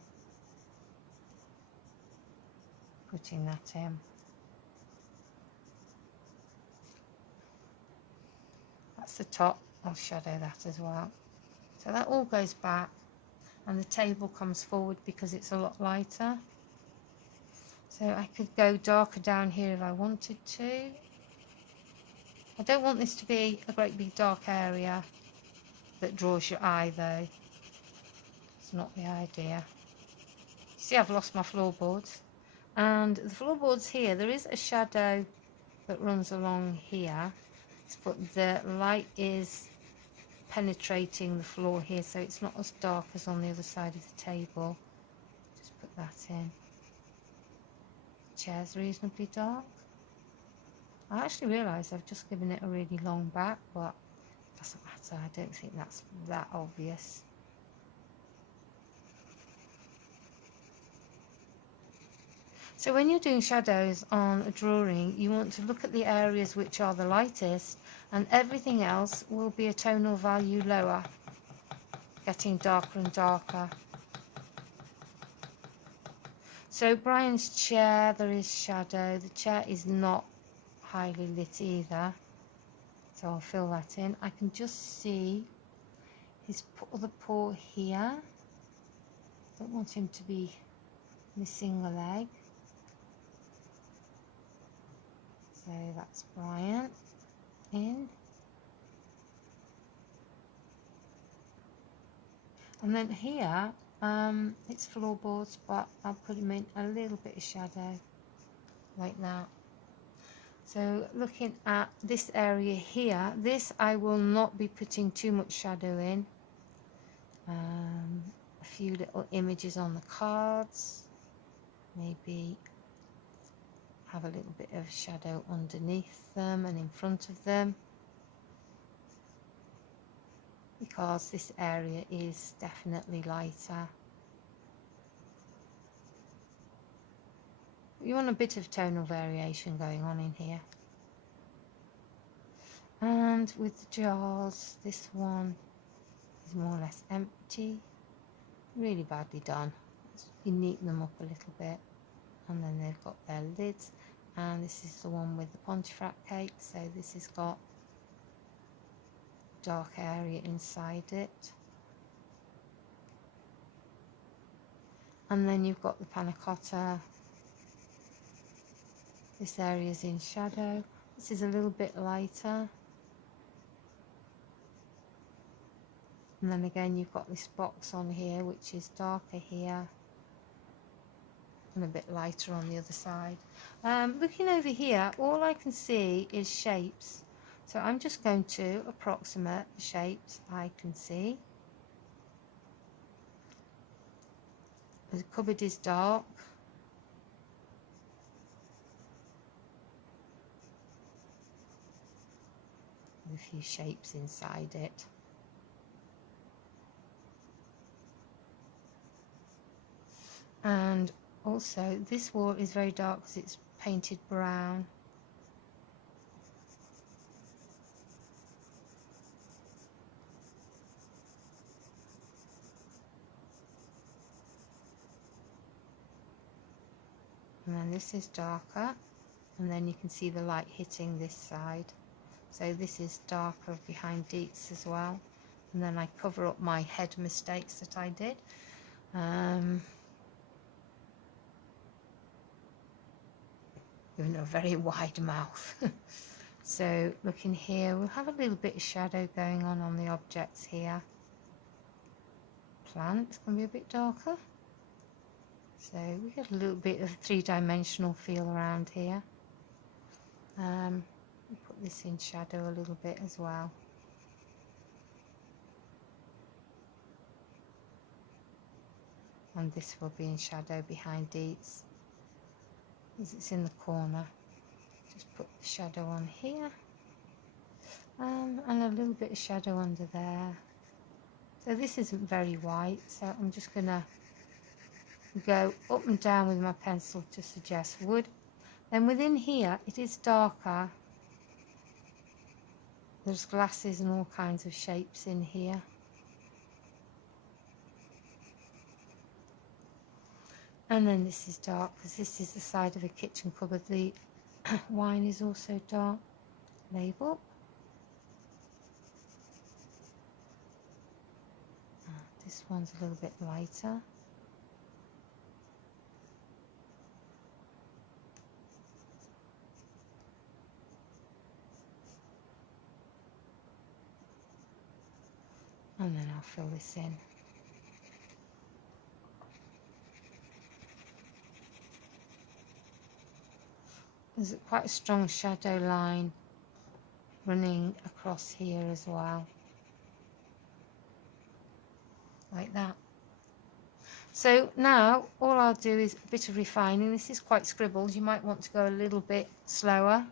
Putting that in. That's the top. I'll shadow that as well. So that all goes back, and the table comes forward because it's a lot lighter. So I could go darker down here if I wanted to. I don't want this to be a great big dark area that draws your eye though. It's not the idea. See, I've lost my floorboards. And the floorboards here, there is a shadow that runs along here, but the light is penetrating the floor here, so it's not as dark as on the other side of the table. Just put that in. The chair's reasonably dark. I actually realise I've just given it a really long back, but it doesn't matter. I don't think that's that obvious. So when you're doing shadows on a drawing, you want to look at the areas which are the lightest, and everything else will be a tonal value lower, getting darker and darker. So Brian's chair, there is shadow. The chair is not highly lit either, so I'll fill that in. I can just see his other paw here. Don't want him to be missing a leg. So that's Brian in. And then here, it's floorboards, but I'll put him in a little bit of shadow, like that. So looking at this area here, this I will not be putting too much shadow in. A few little images on the cards, maybe have a little bit of shadow underneath them and in front of them, because this area is definitely lighter. You want a bit of tonal variation going on in here. And with the jars, this one is more or less empty. Really badly done. You neaten them up a little bit, and then they've got their lids. And this is the one with the Pontefract cake, so this has got dark area inside it. And then you've got the panna cotta. This area is in shadow. This is a little bit lighter. And then again you've got this box on here which is darker here and a bit lighter on the other side. Looking over here, all I can see is shapes. So I'm just going to approximate the shapes I can see. The cupboard is dark. With a few shapes inside it. And also this wall is very dark because it's painted brown. And then this is darker, and then you can see the light hitting this side. So this is darker behind Dietz as well. And then I cover up my head mistakes that I did. Giving a very wide mouth. So looking here, we'll have a little bit of shadow going on the objects here. Plant's going to be a bit darker. So we get a little bit of three-dimensional feel around here. We'll put this in shadow a little bit as well. And this will be in shadow behind Dietz, as it's in the corner. Just put the shadow on here, and a little bit of shadow under there. So this isn't very white, so I'm just going to go up and down with my pencil to suggest wood. Then within here it is darker. There's glasses and all kinds of shapes in here. And then this is dark because this is the side of a kitchen cupboard. The wine is also dark. Label. This one's a little bit lighter. And then I'll fill this in. There's quite a strong shadow line running across here as well. Like that. So now all I'll do is a bit of refining. This is quite scribbled. You might want to go a little bit slower.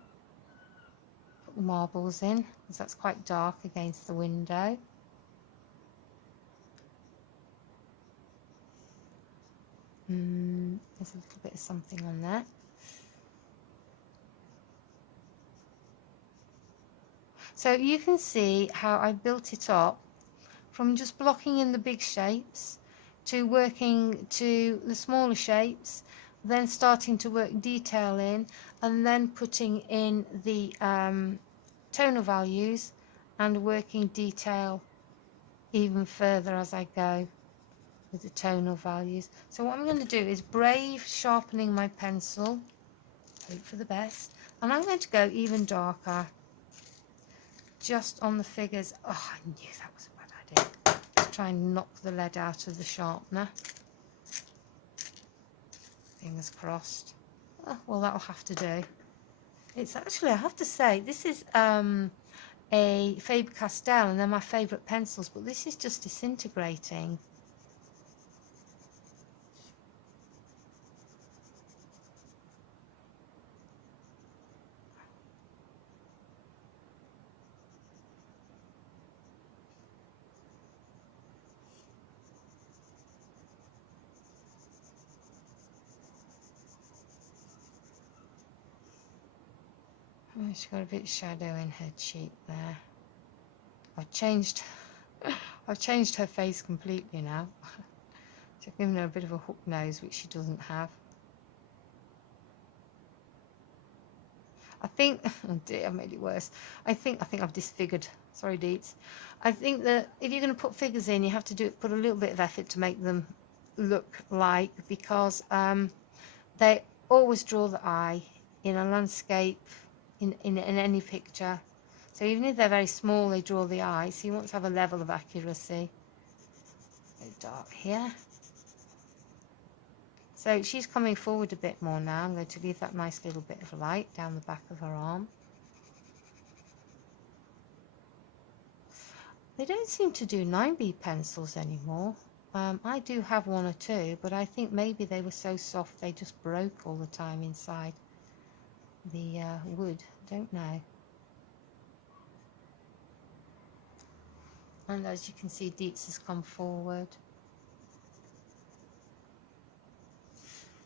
Put the marbles in because that's quite dark against the window. There's a little bit of something on there. So you can see how I built it up from just blocking in the big shapes to working to the smaller shapes, then starting to work detail in, and then putting in the tonal values and working detail even further as I go with the tonal values. So what I'm going to do is brave sharpening my pencil, hope for the best, and I'm going to go even darker just on the figures. Oh, I knew that was a bad idea. Let's try and knock the lead out of the sharpener. Fingers crossed. Oh, well, that'll have to do. It's actually, I have to say, this is a Faber-Castell, and they're my favourite pencils, but this is just disintegrating. Oh, she's got a bit of shadow in her cheek there. I've changed her face completely now. I've given her a bit of a hook nose, which she doesn't have. I think, oh dear, I made it worse. I think I've disfigured. Sorry, Deets. I think that if you're going to put figures in, you have to put a little bit of effort to make them look like, because they always draw the eye in a landscape, in any picture. So even if they're very small, they draw the eye. So you want to have a level of accuracy. Very dark here. So she's coming forward a bit more now. I'm going to leave that nice little bit of light down the back of her arm. They don't seem to do 9B pencils anymore. I do have one or two, but I think maybe they were so soft they just broke all the time inside the wood. Don't know. And as you can see, Deets has come forward.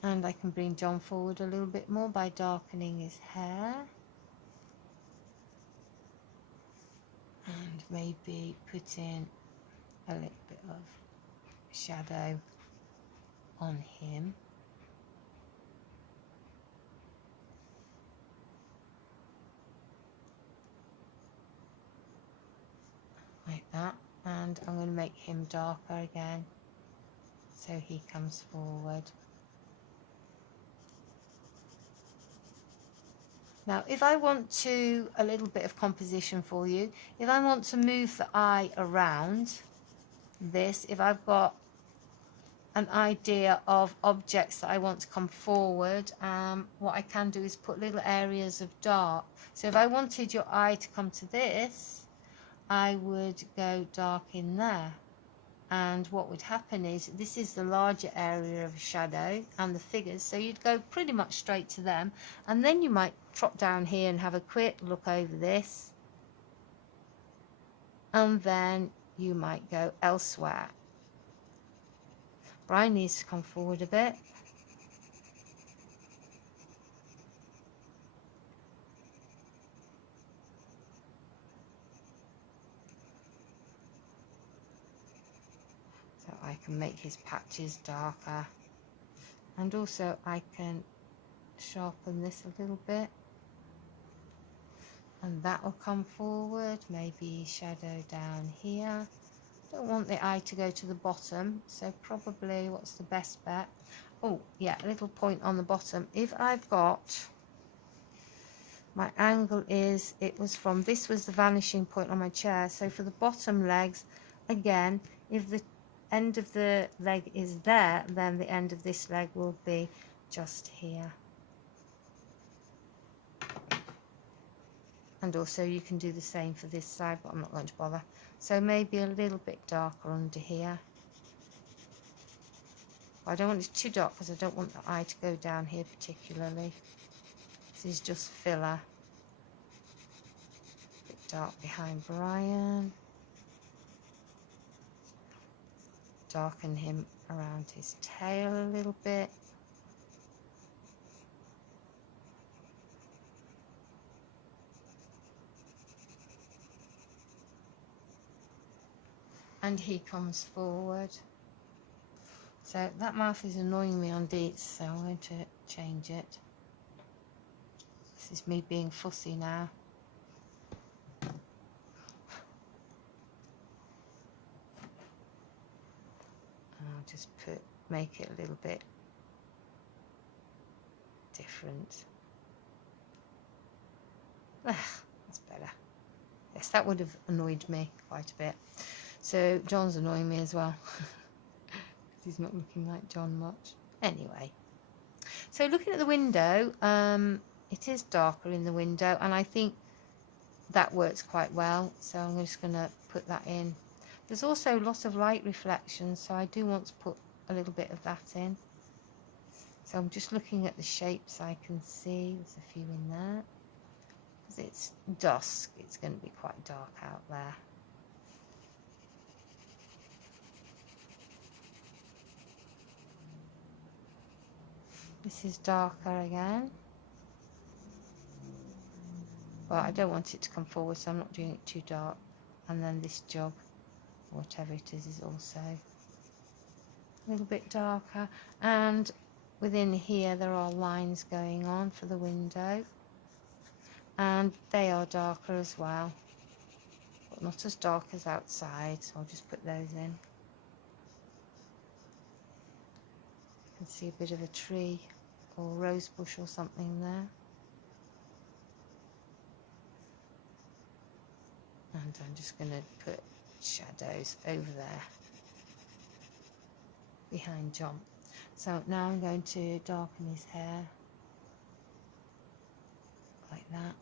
And I can bring John forward a little bit more by darkening his hair. And maybe put in a little bit of shadow on him. Like that. And I'm going to make him darker again, so he comes forward. Now, if I want to, a little bit of composition for you, if I want to move the eye around this, if I've got an idea of objects that I want to come forward, what I can do is put little areas of dark. So if I wanted your eye to come to this, I would go dark in there. And what would happen is, this is the larger area of shadow and the figures, so you'd go pretty much straight to them, and then you might drop down here and have a quick look over this, and then you might go elsewhere. Brian needs to come forward a bit. So I can make his patches darker. And also I can sharpen this a little bit. And that will come forward. Maybe shadow down here. Don't want the eye to go to the bottom, so probably what's the best bet? Oh yeah, a little point on the bottom. If I've got, my angle is, this was the vanishing point on my chair, so for the bottom legs, again, if the end of the leg is there, then the end of this leg will be just here. And also you can do the same for this side, but I'm not going to bother. So maybe a little bit darker under here. I don't want it too dark because I don't want the eye to go down here particularly. This is just filler. A bit dark behind Brian. Darken him around his tail a little bit. And he comes forward. So that mouth is annoying me on Dietz, so I'm going to change it. This is me being fussy now. I'll just make it a little bit different. That's better. Yes, that would have annoyed me quite a bit. So John's annoying me as well. He's not looking like John much. Anyway, so looking at the window, it is darker in the window, and I think that works quite well. So I'm just going to put that in. There's also lots of light reflection, so I do want to put a little bit of that in. So I'm just looking at the shapes I can see. There's a few in there. Because it's dusk, it's going to be quite dark out there. This is darker again. Well, I don't want it to come forward, so I'm not doing it too dark. And then this jug, whatever it is also a little bit darker. And within here there are lines going on for the window. And they are darker as well. But not as dark as outside, so I'll just put those in. You can see a bit of a tree or rose bush or something there. And I'm just going to put shadows over there behind John. So now I'm going to darken his hair like that.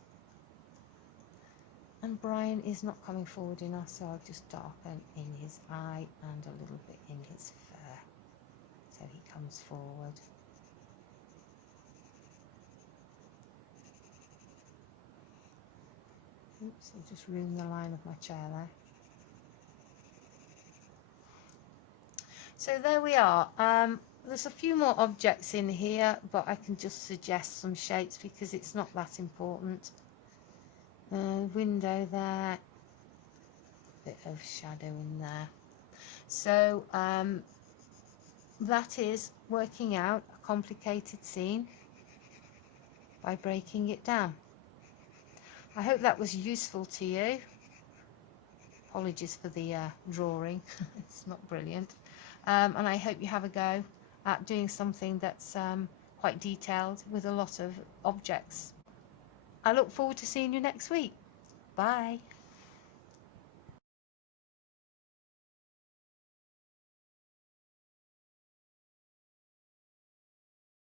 And Brian is not coming forward enough, so I'll just darken in his eye and a little bit in his fur, so he comes forward. Oops, I just ruined the line of my chair there. So there we are. There's a few more objects in here, but I can just suggest some shapes because it's not that important. Window there, bit of shadow in there. So that is working out a complicated scene by breaking it down. I hope that was useful to you. Apologies for the drawing, it's not brilliant. And I hope you have a go at doing something that's quite detailed with a lot of objects. I look forward to seeing you next week. Bye.